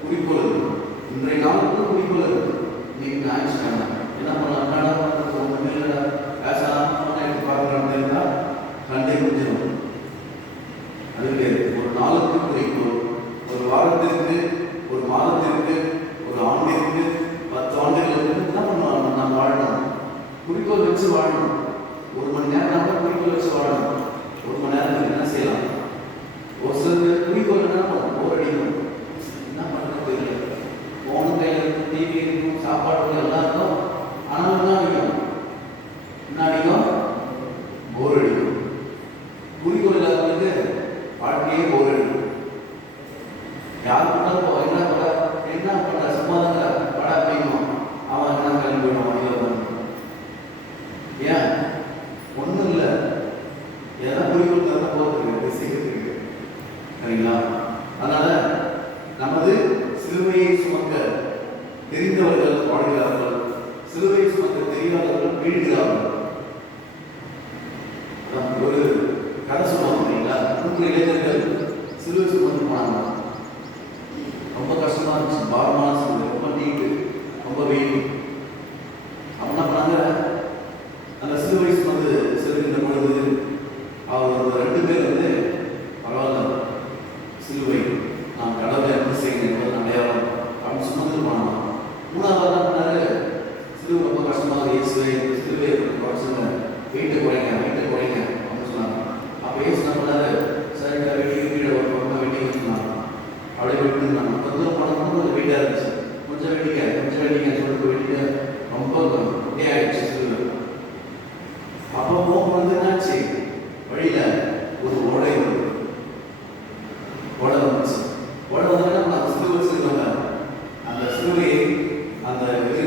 குறிக்கோள் இன்றைய நாளுக்கு குறிக்கோள் இருக்கு. நீங்க ஞாயிற்றுக்கிழமை என்ன பண்ணலாம்? உங்க மேல பேசலாம் எடுத்து பார்க்கலாம்னு இருந்தா கண்டே முடிஞ்சிடும். அதுக்கு ஒரு நாளுக்கு குறிக்கோள், ஒரு வாரத்திற்கு, ஒரு மாதத்திற்கு, ஒரு ஆண்டிற்கு, 10 ஆண்டுகளுக்கு என்ன பண்ணுவாங்க? நான் வாழணும், குறிக்கோள் வச்சு வாழணும். 1 மணி நேரம் கூட குறிக்கோள் வச்சு வாழணும். 1 மணி நேரத்துக்கு என்ன செய்யலாம்? ஒரு சில குறிக்கோள் என்ன பண்ணும்? போர் அடிக்கும், என்ன பண்ணுறது தெரியல. போன கையில் இருக்கும், டிவி இருக்கும், சாப்பாடு எல்லாம் இருக்கும். ஆனால் என்ன அடிக்கும்? என்ன அடிக்கும்? போர் அடிக்கும். குறிக்கோள் இல்லாதவங்களுக்கு வாழ்க்கையே போர் அடிக்கும். யார் பண்ணாலும் என்ன பண்ண சும்மா தான் படா அப்படிங்கும். அவன் என்ன கிளம்பி போயிடுவான். ஏன்? ஒன்றும் இல்லை, ஏதாவது குறிக்கோள் தர போகிறது செய்யறதுக்கு, சரிங்களா? அதனால நமது சிலுவையை சுமக்க தெரிந்தவர்கள் வாழ்கிறார்கள், சிலுவையை சுமக்க தெரியாதவர்கள் வீழ்கிறார்கள். ஒரு கதை சொல்லுவாங்க இல்லைங்களா? 3 இளைஞர்கள் சிலுவை சுமந்து போனாங்க. ரொம்ப கஷ்டமா இருந்துச்சு, பாரமான சிலுவை, ரொம்ப நீட்டு, ரொம்ப வெயில். அவங்க என்ன பண்ணாங்க? அந்த சிலுவை சுமந்து செல்கின்ற பொழுது அவர் 2 பேர் வந்து பரவாயில்ல, சிலுவை நாம் கடவுளை என்ன செய்யணும் என்பது அடையாளம் அப்படின்னு சுமந்து போனாங்க. 3வது என்ன பண்ணாரு? சிலுவை ரொம்ப கஷ்டமாக இயேசுவை சிலுவை குறைச்சுங்க, வெயிட்டு குறைங்க அப்படின்னு சொன்னாங்க. அப்போ இயேசு என்ன பண்ணாரு? சரி, வெட்டி கீழே ஒரு பக்கம் வெட்டி வச்சுருந்தாங்க. அப்படியே வெட்டிருந்தாங்க. கொஞ்சம் பணம் கொஞ்சம் வெயிட்டாக இருந்துச்சு. கொஞ்சம் வெட்டிங்க சொல்லிட்டு வெட்டிக்க ரொம்ப ஒட்டே ஆயிடுச்சு சிலுவை. அப்போ போகும்போது என்னாச்சு? வழியில ஒரு ஓடை வந்துச்சு. ஓடை வந்து அந்த சிலுவை வச்சிருக்காங்க. அந்த சிலுவையை அந்த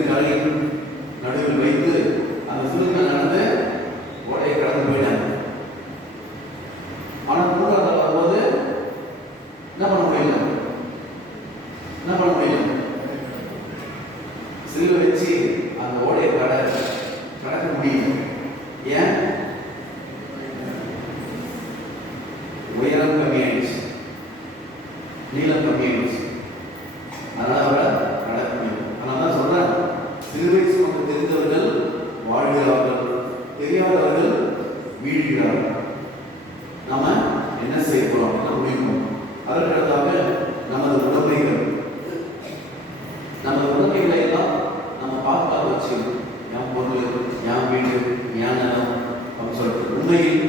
கரையின் நடுவில் வைத்து அந்த சிலுவை நடந்து ஓடையை கடந்து போயிட்டாங்க. ஆனால் 3வது வரும்போது என்ன பண்ண முடியல? சிலுவை வச்சு அந்த ஓடையை கடக்க முடியும். ஏன்? உயரம் கம்மியாயிடுச்சு, நீளம் கம்மியாயிடுச்சு. அதனால அவரை கடக்க முடியும். அதனால தான் சொல்றேன், சிலுவை சுமக்க தெரிந்தவர்கள் வாழ்கிறார்கள், தெரியாதவர்கள் வீழ்கிறார்கள். நாம என்ன செய்ய போறோம் அப்படின்னா முடியும். அதற்கடுத்தாக நமது உடைமைகளை எல்லாம் நம்ம பார்க்க வச்சு, என் பொருள், என் வீடு, என் நிலம் அப்படின்னு சொல்லிட்டு உண்மையில்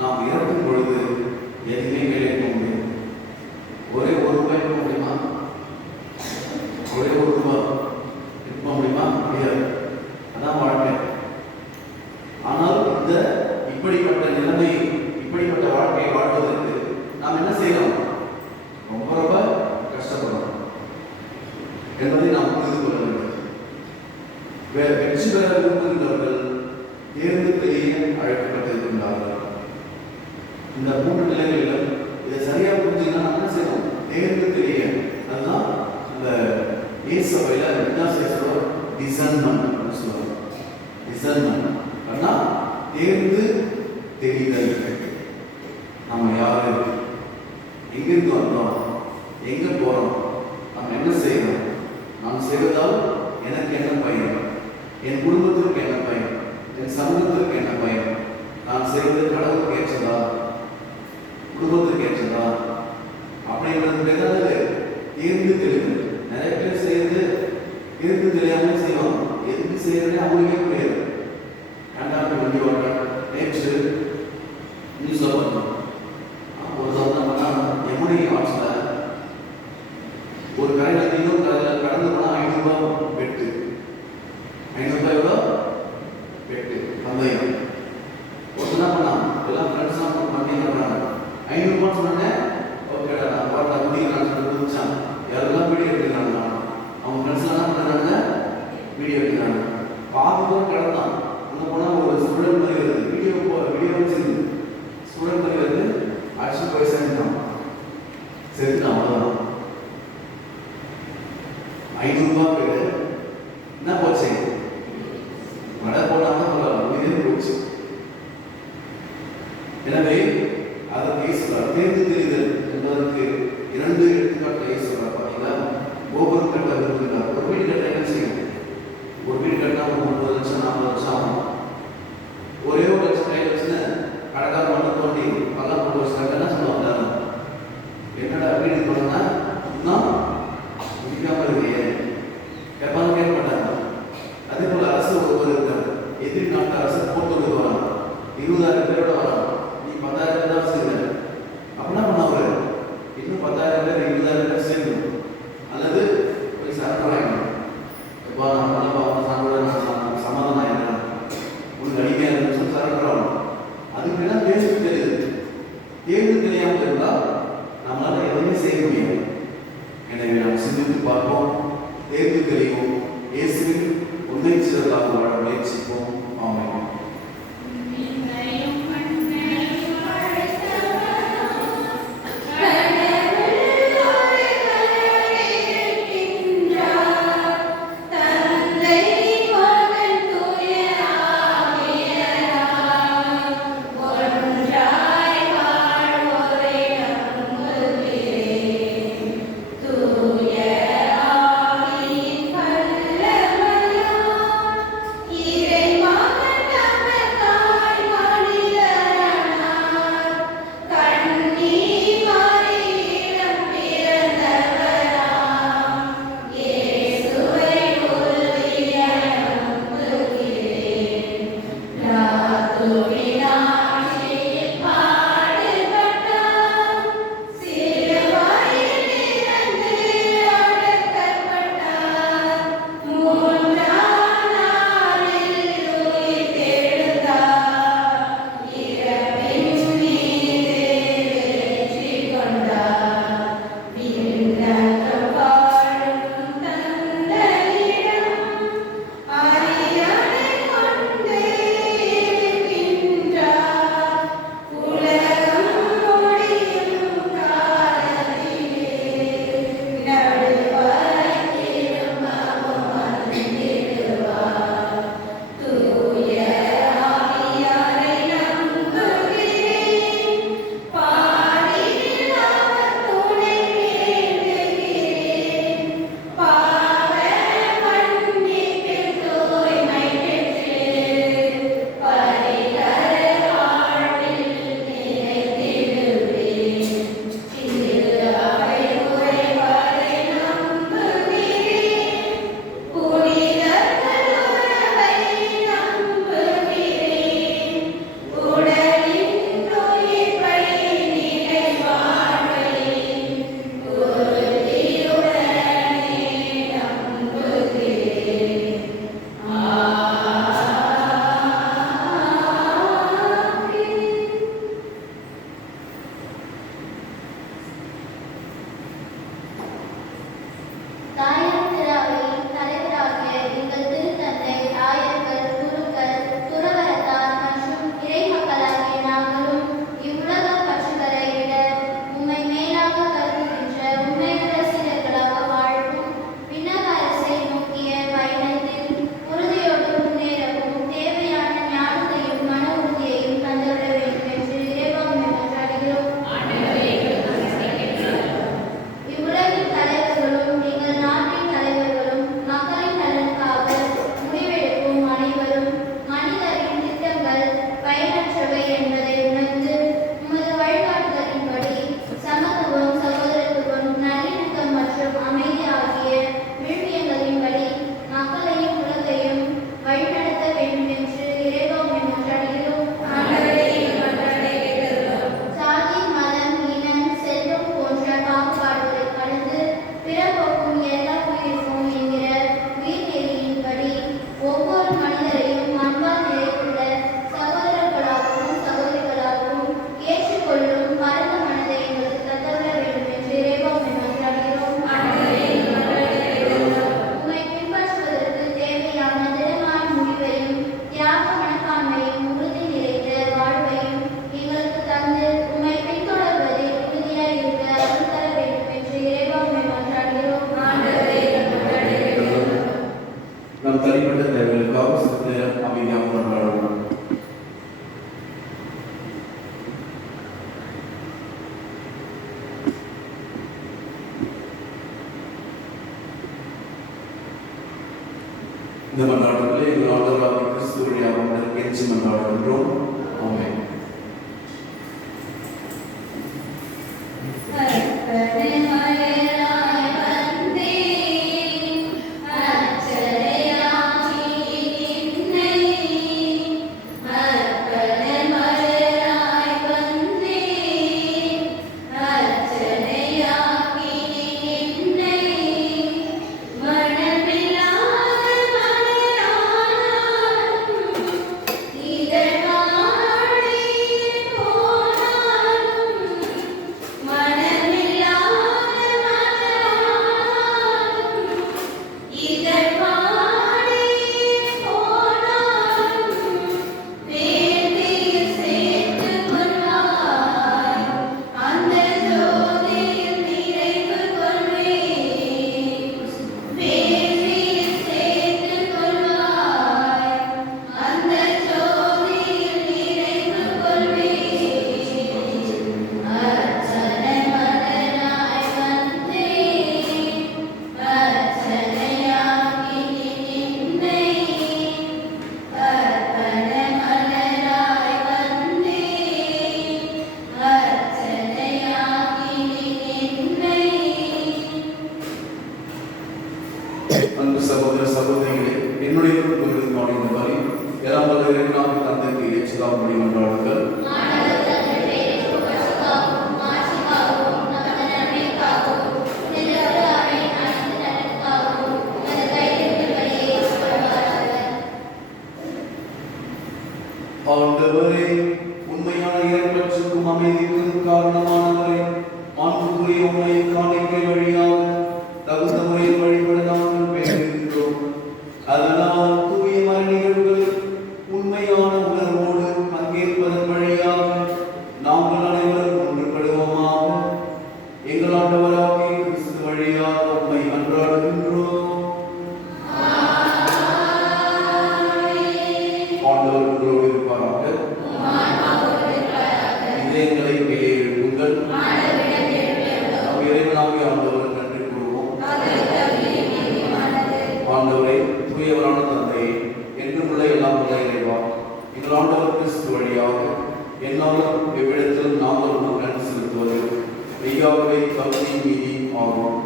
நாம் இறக்கும் பொழுது எதுவுமே மேலே இருக்க முடியும். ஒரே 1 ரூபாய் இருக்க முடியுமா? ஒரே 1 ரூபாய் இருக்க முடியுமா? முடியாது. அதான் வாழ்க்கை. ஆனால் இப்படிப்பட்ட நிலைமை, இப்படிப்பட்ட வாழ்க்கையை வாழ்வதற்கு நாம் என்ன செய்யணும்? ரொம்ப கஷ்டப்படணும் என்பதை நாம் புரிந்து கொள்ள வேண்டும். வெற்றி பெற விரும்புகின்றவர்கள் தேர்ந்து தெரிய அழைக்கப்பட்டிருக்கின்றார்கள். இந்த 3 நிலைகளிலும் இதை சரியா புரிஞ்சுன்னா என்ன செய்யணும்? தேர்ந்து தெரிய. அதுதான் இந்த இயேசுவையில என்ன செய்யறோம்? டிசர்ன்மென்ட் சொல்லுவாங்க. டிசர்ன்மென்ட் அப்படின்னா தேர்ந்து தெரிதல். நம்ம யாரு, எங்கிருந்து வந்தோம், எங்க போறோம், நம்ம என்ன செய்யணும், நாம் செய்வதால் எனக்கு என்ன பயன், என் குடும்பத்திற்கு என்ன பயன், என் சமூகத்திற்கு என்ன பயன், நான் செய்வது கடவுளுக்கு ஏற்றதா, குடும்பத்திற்கு ஏற்றதா அப்படிங்கிறது ஏதாவது தேர்ந்து தெரியுது. நிறைய பேர் செய்யறது தேர்ந்து தெரியாம செய்வாங்க. எதுக்கு செய்யறதுன்னு அவங்களுக்கே புரியாது. ரெண்டாவது வண்டி ஓட்ட நேற்று நியூஸ்ல பார்த்தோம். ஒரு சொந்தம் எம்முடி ஆட்சியில் ஒரு கரையில் இன்னும் கரையில் கடந்து போனால் 500 ரூபாய் வெட்டு. 500 ரூபாய் எவ்வளோ வெட்டு பந்தயம். ஒரு என்ன பண்ணலாம், எல்லாம் ஃப்ரெண்ட்ஸ்லாம் பண்ணி பண்ணுறாங்க. 500 ரூபான்னு சொன்னேன். ஓகேடா, நான் பாட்டா முடிக்கிறான்னு சொல்லி வச்சான். யாரெல்லாம் வீடியோ எடுக்கிறாங்க, அவங்க ஃப்ரெண்ட்ஸ்லாம் என்ன பண்ணுறாங்க, வீடியோ எடுக்கிறாங்க. பாதுகாப்பு கிடந்தான். அங்கே போனால் ஒரு ஸ்டூடெண்ட் மாதிரி வருது, வீடியோ வச்சுருந்து ஸ்டூடெண்ட் மாதிரி வருது, அடிச்சு போய் சேர்ந்துட்டான். சேர்த்துட்டான். அவ்வளோதான். 500 ரூபா கேட்டு என்ன போச்சு, வடை போட்டாமல் உயிரே போச்சு. எனவே அதற்கு இயேசுவார் தேர்ந்து தெரிதல் என்பதற்கு 2 எடுத்துக்காட்டு இயேசுவார். பார்த்தீங்கன்னா, கோபுரம் கட்ட விரும்புகிறார். ஒரு வீடு கட்ட என்ன செய்யும்? ஒரு வீடு கட்டினா 30 லட்சம் 40 லட்சம் ஆகும். ஒரே ஒரு லட்சம் கையில் வச்சுன்னு கடைக்கார மட்டும் தோண்டி பள்ளம் போட்டு வச்சுட்டாங்க. என்ன சொல்லுவாங்க, என்னடா வீடு போனா இன்னும் முடிக்காம இருக்கையே கேட்பாங்க, கேட்க மாட்டாங்க. அதே போல அரசு ஒருவர் இருக்கார். எதிரி நாட்டு அரசு போட்டு வரான், 20,000 பேரோட வரான். நீ 10,000 பேர் தான் சேர்ந்த அப்படின்னா பண்ண இன்னும் 10,000 பேர் 20,000 பேர் சேர்க்கணும். அல்லது போய் சரக்கு வாங்கணும். இப்போ நான் சமாதானம் ஆயிடுறேன், உனக்கு அடிக்க சொல்லி சரக்கு வாங்கணும். அதுக்கு என்ன தேர்வு தெரியுது. தேர்வு தெரியாமல் இருந்தால் நம்மளால எதுவுமே செய்ய முடியாது. எனவே நாம் சிந்தித்து பார்ப்போம், தேர்வு தெரியும், இயேசுவின் உண்மை சிறப்பாக வாழ முயற்சிப்போம். ஆமென். இறைவா இந்த மன்றாட்டுகளை எங்கள் ஆண்டவராகிய கிறிஸ்து வழியாக கெஞ்சி மன்றாடுகின்றோம். ஆமென். அன்பு சகோதர சகோதரிகளே, என்னுடைய குடும்பத்தின் இந்த வரி எல்லாம் நாம் தந்தைக்கு ஏற்றதாக மன்றாடுங்கள். ஆண்டவரே, உண்மையான இறைப்பற்றுக்கும் அமைதிக்கும் காரணமானவரே, மாண்புக்குரிய உண்மை காணிக்கை வழியாக தகுந்த முறையில் வழிபட நாங்கள் வேண்டுகின்றோம். அதனால் தூய மறை நிகழ்வுகளில் உண்மையான உணர்வோடு பங்கேற்பதன் வழியாக நாங்கள் அனைவரும் ஒன்றுபடுவோமாக. எங்கள் ஆண்டவராகிய கிறிஸ்து வழியாக உண்மை மன்றாடுகின்றோம். ஆண்டவர் உங்களோடு இருப்பாராக. இதயங்களை மேலே எழுப்புங்கள். நம் இறைவனாகிய ஆண்டவர் நன்றி கூறுவோம். ஆண்டவரே, தூயவரான தந்தையே, என்றும் உள்ள எல்லாம் உள்ள இறைவா, எங்கள் ஆண்டவர் கிறிஸ்து வழியாக என்னாலும் எவ்விடத்திலும் நாங்கள் உங்கள் நன்றி செலுத்துவது மெய்யாகவே தகுதி மீறி ஆகும்.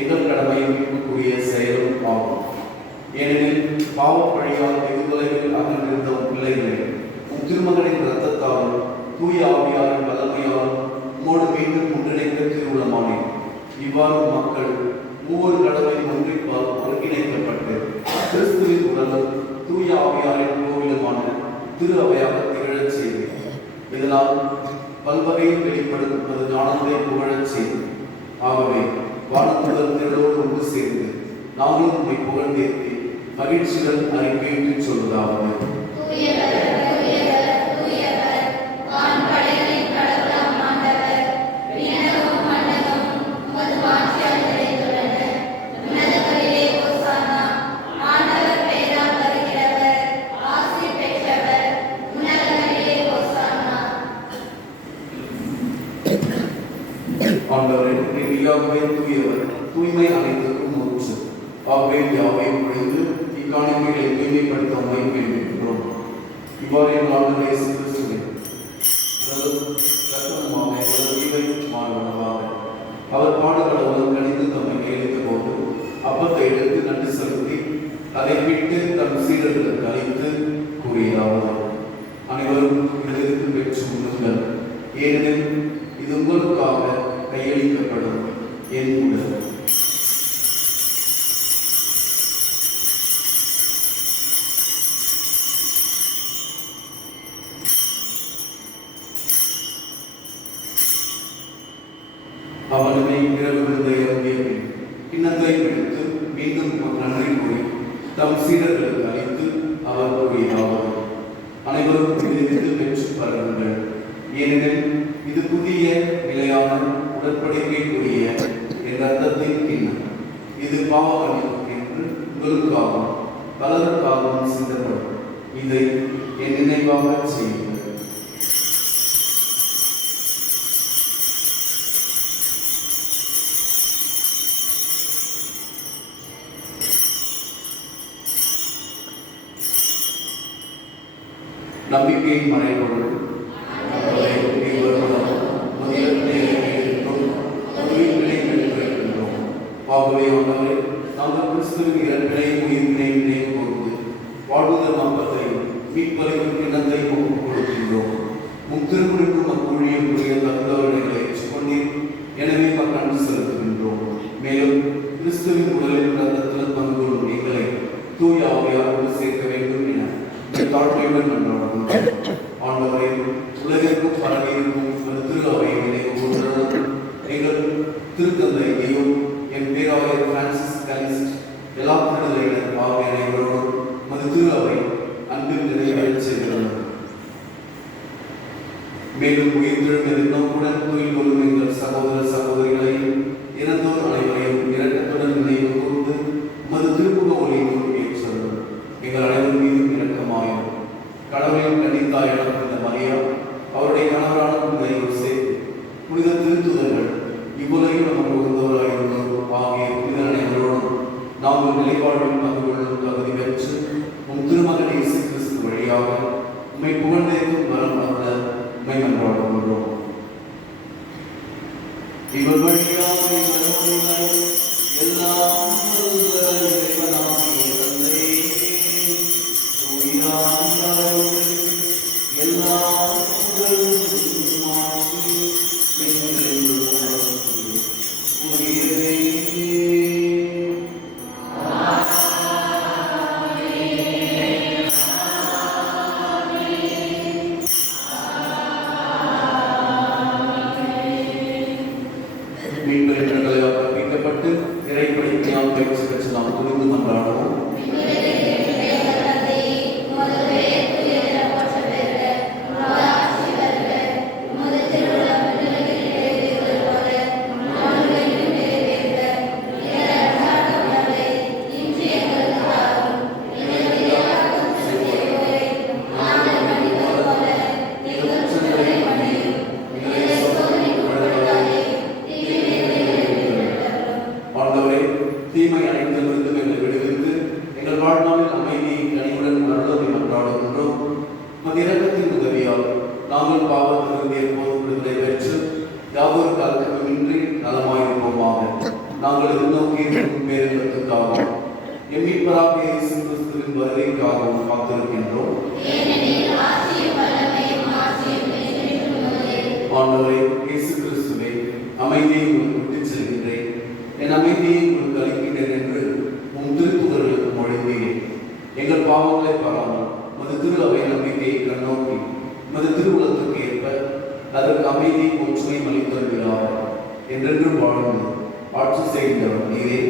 எங்கள் கடமையும் மீட்புக்குரிய செயலும் ஆகும். ஏனெனில் பாவப்பழியால் வெகு தொலைவில் அகன்றிருந்த பிள்ளைகளை திருமகனின் இரத்தத்தாலும் தூய ஆவியாரின் வல்லமையாலும் உம்மோடு மீண்டும் ஒன்றிணைக்க திருவுளமானேன். இவ்வாறு மக்கள் ஒவ்வொரு கடமையும் ஒன்றிப்பால் ஒருங்கிணைக்கப்பட்டு கிறிஸ்துவின் உடலும் தூய ஆவியாரின் கோவிலுமான திரு அவையாக திகழச் செய்து, இதனால் பல்வகையில் வெளிப்படுத்துவது ஞானத்தை புகழச் செய்து, ஆகவே வானத்துடன் திரளோடு ஒன்று சேர்ந்து நாங்களும் உண்மை புகழ்ந்தேற்றி மகிழ்ச்சிகள் அறிக்கையிட்டு சொல்வதாவது. ஆண்டவரே, மெய்யாகவே தூயவர், தூய்மை அனைத்துக்கும் மூச்சு. ஆகவே யாவை பொழிந்து இக்காணிக்கைகளை தூய்மைப்படுத்த உண்மை வேண்டுகின்றோம். இவ்வாறு எங்கள் ஆண்டவர் இயேசு கிறிஸ்துவின் உடலும் இரத்தமுமாக உயிரை மாறுவனவாக அவர் பாடுகளவுடன் கணிந்து தம்மை கையளித்த போது அப்பத்தை எடுத்து நன்றி செலுத்தி அதை விட்டு தம் சீடர்களுக்கு அளித்து கூறியதாவது: அனைவரும் இதிலிருந்து பெற்று உண்ணுங்கள், ஏனெனில் இது உங்களுக்காக கையளிக்கப்படும் என் உடல். அவனுமே இரவு விருந்தை அருந்திய பின் கிண்ணத்தை பிடித்து மீண்டும் நன்றி கூறி தம் சீடர்களுக்கு அளித்து அவர் கூறியதாவது: அனைவரும் இதிலிருந்து பெற்று பருகுங்கள், ஏனெனில் இது புதிய நிலையான உடன்படிக்கைக்குரிய என் இரத்தத்தின் கிண்ணம். இது பாவமன்னிப்பு என்று உங்களுக்காகவும் பலருக்காகவும் சிந்தப்படும். இதை என் நினைவாக செய்யுங்கள். நம்பிக்கையின் மறைபொருள் ஆகவே ஆண்டவரே, நாங்கள் கிறிஸ்துவின் இறப்பினையும் உயிர்ப்பினையும் நினைவு கூர்ந்து வாழ்வுதல் நம்பத்தை மீட்பளிக்கும் கிண்ணத்தை ஒப்புக் கொடுக்கின்றோம். முத்திருக்குறிக்கும் அக்கூழியும் புரிய தகுந்தவர்களை ஏற்றுக்கொண்டீர். எனவே நன்றி செலுத்துகின்றோம். மேலும் கிறிஸ்துவின் உடலில் ரத்தத்தில் பங்கு கொள்ளும் எங்களை தூய ஆவியாரோடு சேர்க்க வேண்டும் என தாழ்மையுடன் நன்றாடுகின்றோம். ஆண்டவரே, உலகிற்கும் பரவியிருக்கும் திரு அவையை நினைவு கூர்ந்து எங்கள் திருத்தந்தை தெய்வம் என் பேராயர் பிரான்சிஸ் கலிஸ்ட் எல்லா திருநிலையினர் ஆகிய அனைவரோடும் மது திரு அவை அன்பில் நிறைவேறச் செய்கிறது. மேலும் உயிர்த்தெழும் எதிர்நோக்குடன் துயில் கொள்ளும் எங்கள் சகோதர சகோதரிகளையும் இறந்தோர் அனைவரையும் இரக்கத்துடன் நினைவு கூர்ந்து மது திருப்புக ஒளியினுள் ஏற்றவர். எங்கள் அனைவர் மீதும் இரக்கமாயும் கடவுளின் கன்னித்தாயான புனித மரியா, அவருடைய கணவரான புனித யோசேப்பு, புனித திருத்துதர்கள், இவ்வுலகில் நமக்கு உகந்தவராயிருந்தோர் ஆகிய புனித அனைவரோடும் நாங்கள் நிலைப்பாடில் பங்கு கொள்ளும் தகுதி பெற்று உம் திருமகன் இயேசு கிறிஸ்து வழியாக உம்மை புகழ்ந்தேற்கும் வரம் அருள உம்மை மன்றாடுகின்றோம். இவர் வழியாக எல்லாம் ஆண்டவரே இயேசு கிறிஸ்துவே, அமைதியை உங்களுக்கு விட்டுச் செல்கின்றேன், என் அமைதியை உங்களுக்கு அளிக்கின்றேன் என்று உம் திருத்துதர்களுக்கு மொழிந்தீரே. எங்கள் பாவங்களை பாராமல் மது திரு அவை நம்பிக்கையை கண்ணோக்கி மது திருவுளத்துக்கு ஏற்ப அதற்கு அமைதி ஒற்றுமை மளித்தருகிறார் என்றென்றும் வாழ்ந்து ஆட்சி செய்கின்றவர் நீரே.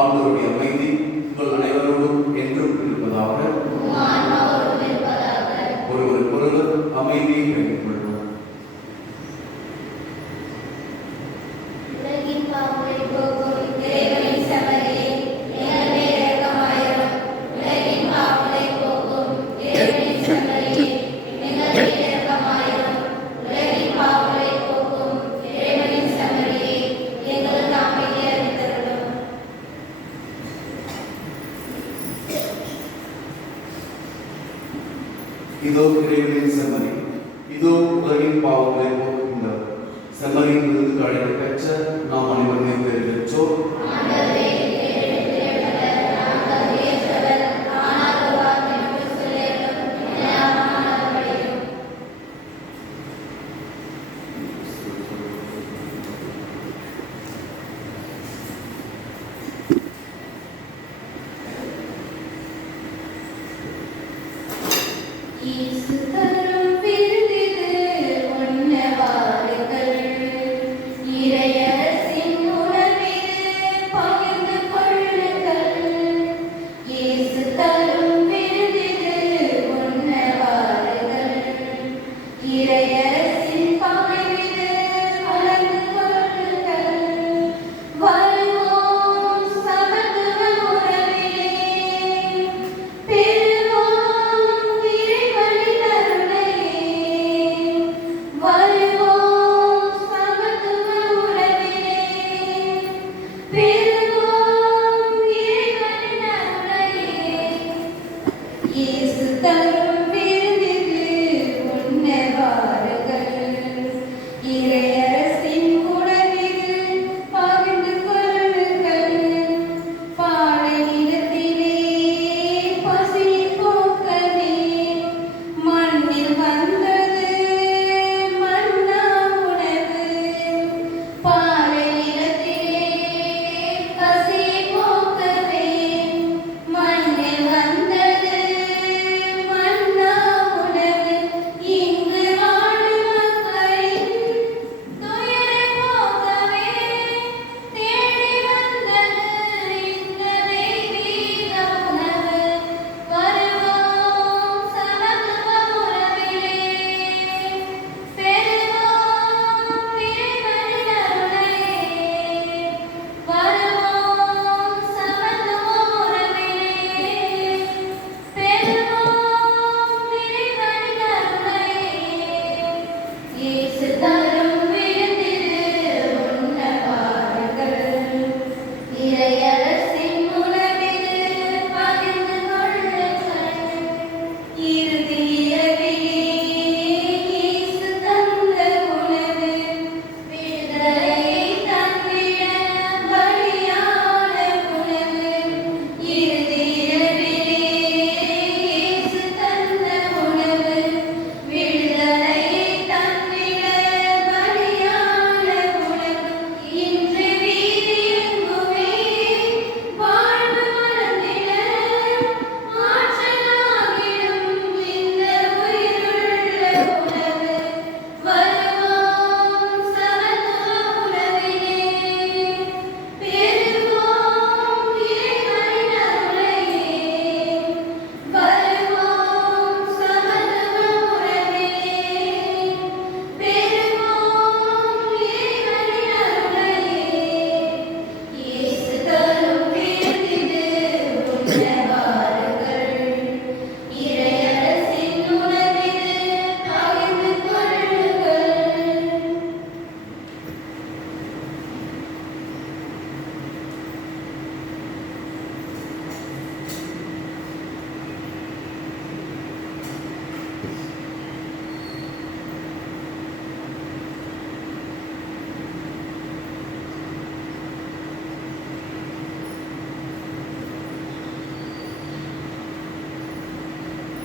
ஆண்டவருடைய அமைதி உங்கள் அனைவரோடும் என்றும் இருப்பதாக. ஒருவருக்கொருவர் அமைதியை பெற்றுக் கொள்வோம். இதோ இறைவனின் செம்மறி, இதோ உலகின் பாவங்களை போக்குகின்றவர். செம்மறியின் விருதுக்கு அழைக்க பெற்ற நாம் அனைவருமே பேர் பெற்றோர். இறையரசின்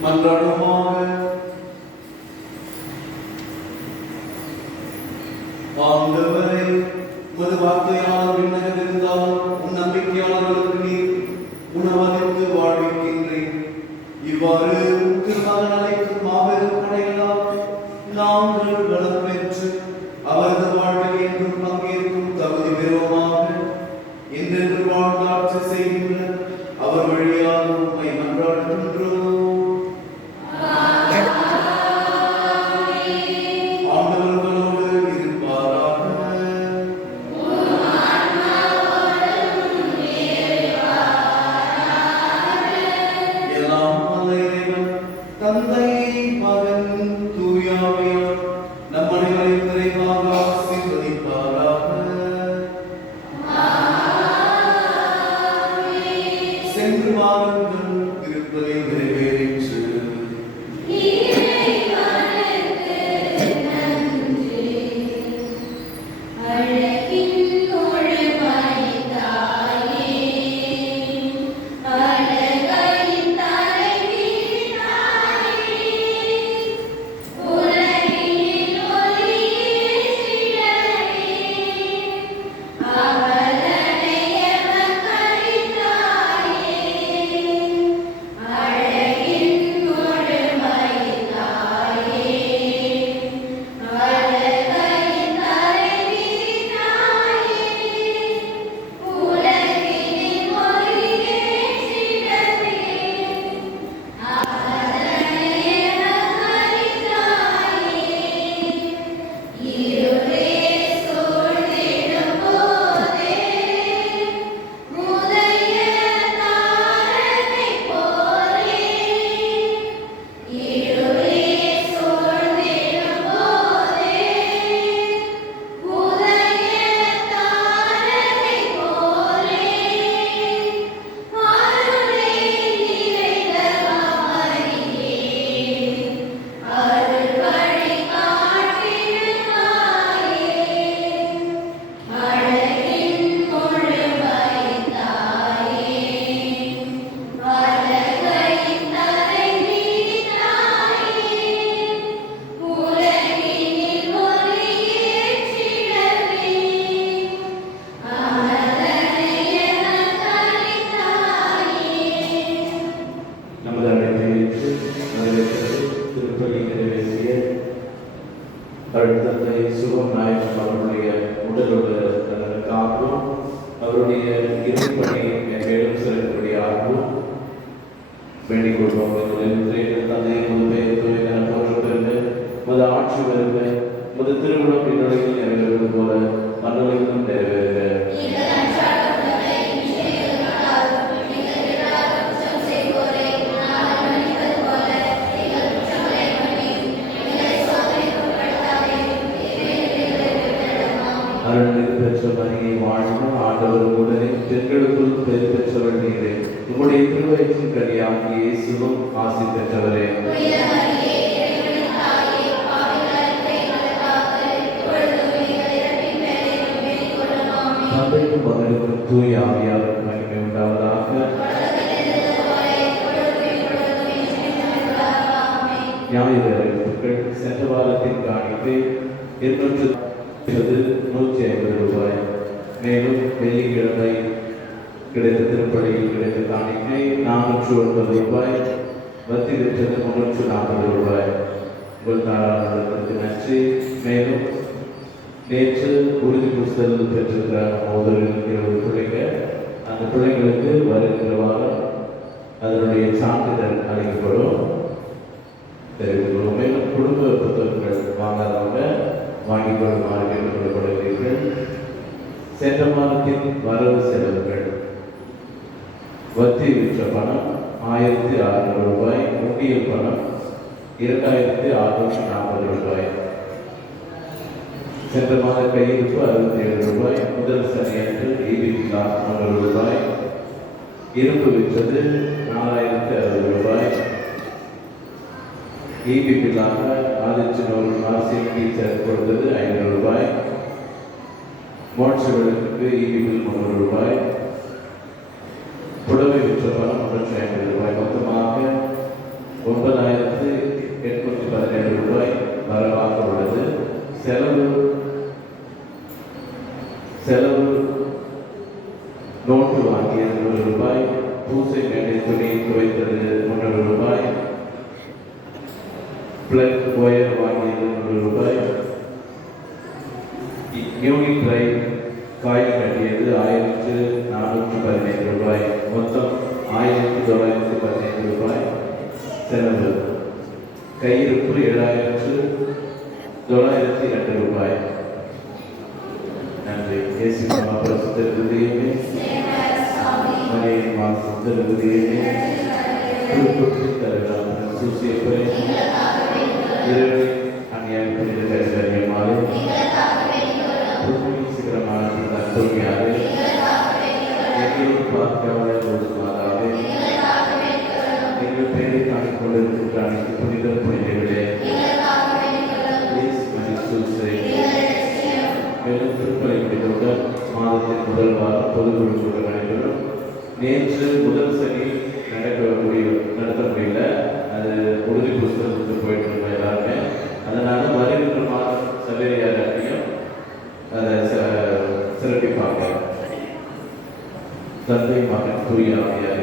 மன்றாடுவோமாக. ஆண்டவரே, உமது வார்த்தையால் விண்ணகம் இருந்தால் உன் நம்பிக்கையாளர்களுக்கு நீர் உணவளித்து வாழ்விக்கின்றேன். இவ்வாறு திருமகன் அளிக்கும் மாபெரும் படைகளால் நாங்கள் வளம் பெற்று அவரது வாழ்வில் என்றும் பங்கேற்கும் தகுதி பெறுவோமாக. என்றென்று வாழ்ந்தாட்சி செய்கின்ற அவர் வழியாக உம்மை மன்றாடுகின்றோம். ஆண்டவர்களோடு இருப்பாராக. எல்லாம் வல்ல இறைவன், தந்தை, மகன், தூய ஆவியார் நம் அனைவரையும் நிறைவாக ஆசீர்வதிப்பாராக. சென்று வாருங்கள், திருப்பலி நிறைவேறிற்று. தந்தை சுகம் நாயகம் அவருடைய உடலுடைய நலனுக்காகவும் அவருடைய இறுதிப்பணி மேலும் சிறப்புபடியாகவும் வேண்டிக் கொள்வோம். தந்தை முது ஆட்சி வருக, முது திருமணம் என்னுடைய நிறைவேறுவது போல மன்னர்களும் நிறைவேறுக. அருள்மிகு பெற்ற மரியை வாழ்க, ஆண்டவர் உடனே பெண்களுக்குள் பெயர் பெற்றவர் நீரே. உம்முடைய திருவயிற்றின் கனியாகிய இயேசுவும் ஆசி பெற்றவரே. தந்தைக்கும் மகனுக்கும் தூய ஆவியாருக்கும் மகிமை உண்டாவதாக. ஞாயிறு அறிவிப்புகள். சென்ற வாரத்தின் காணிக்கை 150 ரூபாய். மேலும் வெள்ளிக்கிழமை கிடைத்த திருப்பலியில் கிடைத்த காணிக்கை 409 ரூபாய். வத்தி விற்றது 340 ரூபாய். உங்கள் தாராளத்திற்கு நன்றி. மேலும் நேற்று உறுதி புஸ்தகம் பெற்றிருக்கிற முதலில் 20 பிள்ளைகள், அந்த பிள்ளைகளுக்கு வருகிற வாரம் அதனுடைய சான்றிதழ் அளிக்கப்படும். தெரிவித்துள்ளோம். மேலும் குடும்ப புத்தகங்கள் வாங்காதவங்க வாங்கிக் கொள்ளுமாறு கேட்டுக்கொள்ளப்படுகிறீர்கள். சென்ற மாதத்தின் வரவு செலவுகள். வத்தி விற்ற பணம் 1600 ரூபாய். உண்டியல் பணம் 2640 ரூபாய். சென்ற மாத கையிருப்பு 67 ரூபாய். முதல் சனியன்று ஈபிலா 100 ரூபாய். இருப்பு விற்றது 4060 ரூபாய். ஈபிலாக ஆதிச்சனூர் ஆசிரியர் டீச்சர் கொடுத்தது 500 ரூபாய். மோட்ச விளக்குக்கு ஈபில் 300 ரூபாய். புடவை விற்ற பணம் 350 ரூபாய். மொத்தமாக 9,817 ரூபாய் வரவாக உள்ளது. செலவு நோட்டு வாங்கியது 100 ரூபாய். பூசை மேடை துணி துவைத்தது 300 ரூபாய். பிளக் ஒயர் வாங்கியது 100 ரூபாய். யூனிட் ட்ரை காயில் கட்டியது 1,415 ரூபாய். மொத்தம் 1,915 ரூபாய் செலவு. கையிருப்பு 7,902 ரூபாய். நன்றி. இயேசு பரிசுத்த இருதயமே, மரியின் மாசுத்த இருதயமே, திருப்பற்றி தருகிறார் சூசியப்பரே, இரவில் அந்நியாயப்படி கருதறியமாறு சீக்கிரமான தற்பொழுமையாக எங்களும் பார்க்காமல் ஒதுக்குவதாக எங்கள் பேரை காணிக் கொண்டிருக்கின்ற அனைத்து புனித புனிதர்களே, மேலும் திருப்பலை முடிந்தவுடன் மாதத்தின் முதல் வாரம் பொதுக்குழு கூட்டம் நடைபெறும். நேற்று முதல் சனி நடத்த முடியல, அது உறுதி புஸ்தகத்துக்கு போயிட்டு இருந்தோம் எல்லாருமே. அதனால வருகின்ற மாதம் சபையாரையும் அதை சிறப்பிப்பாங்க. தந்தை மகன் தூய ஆவியார்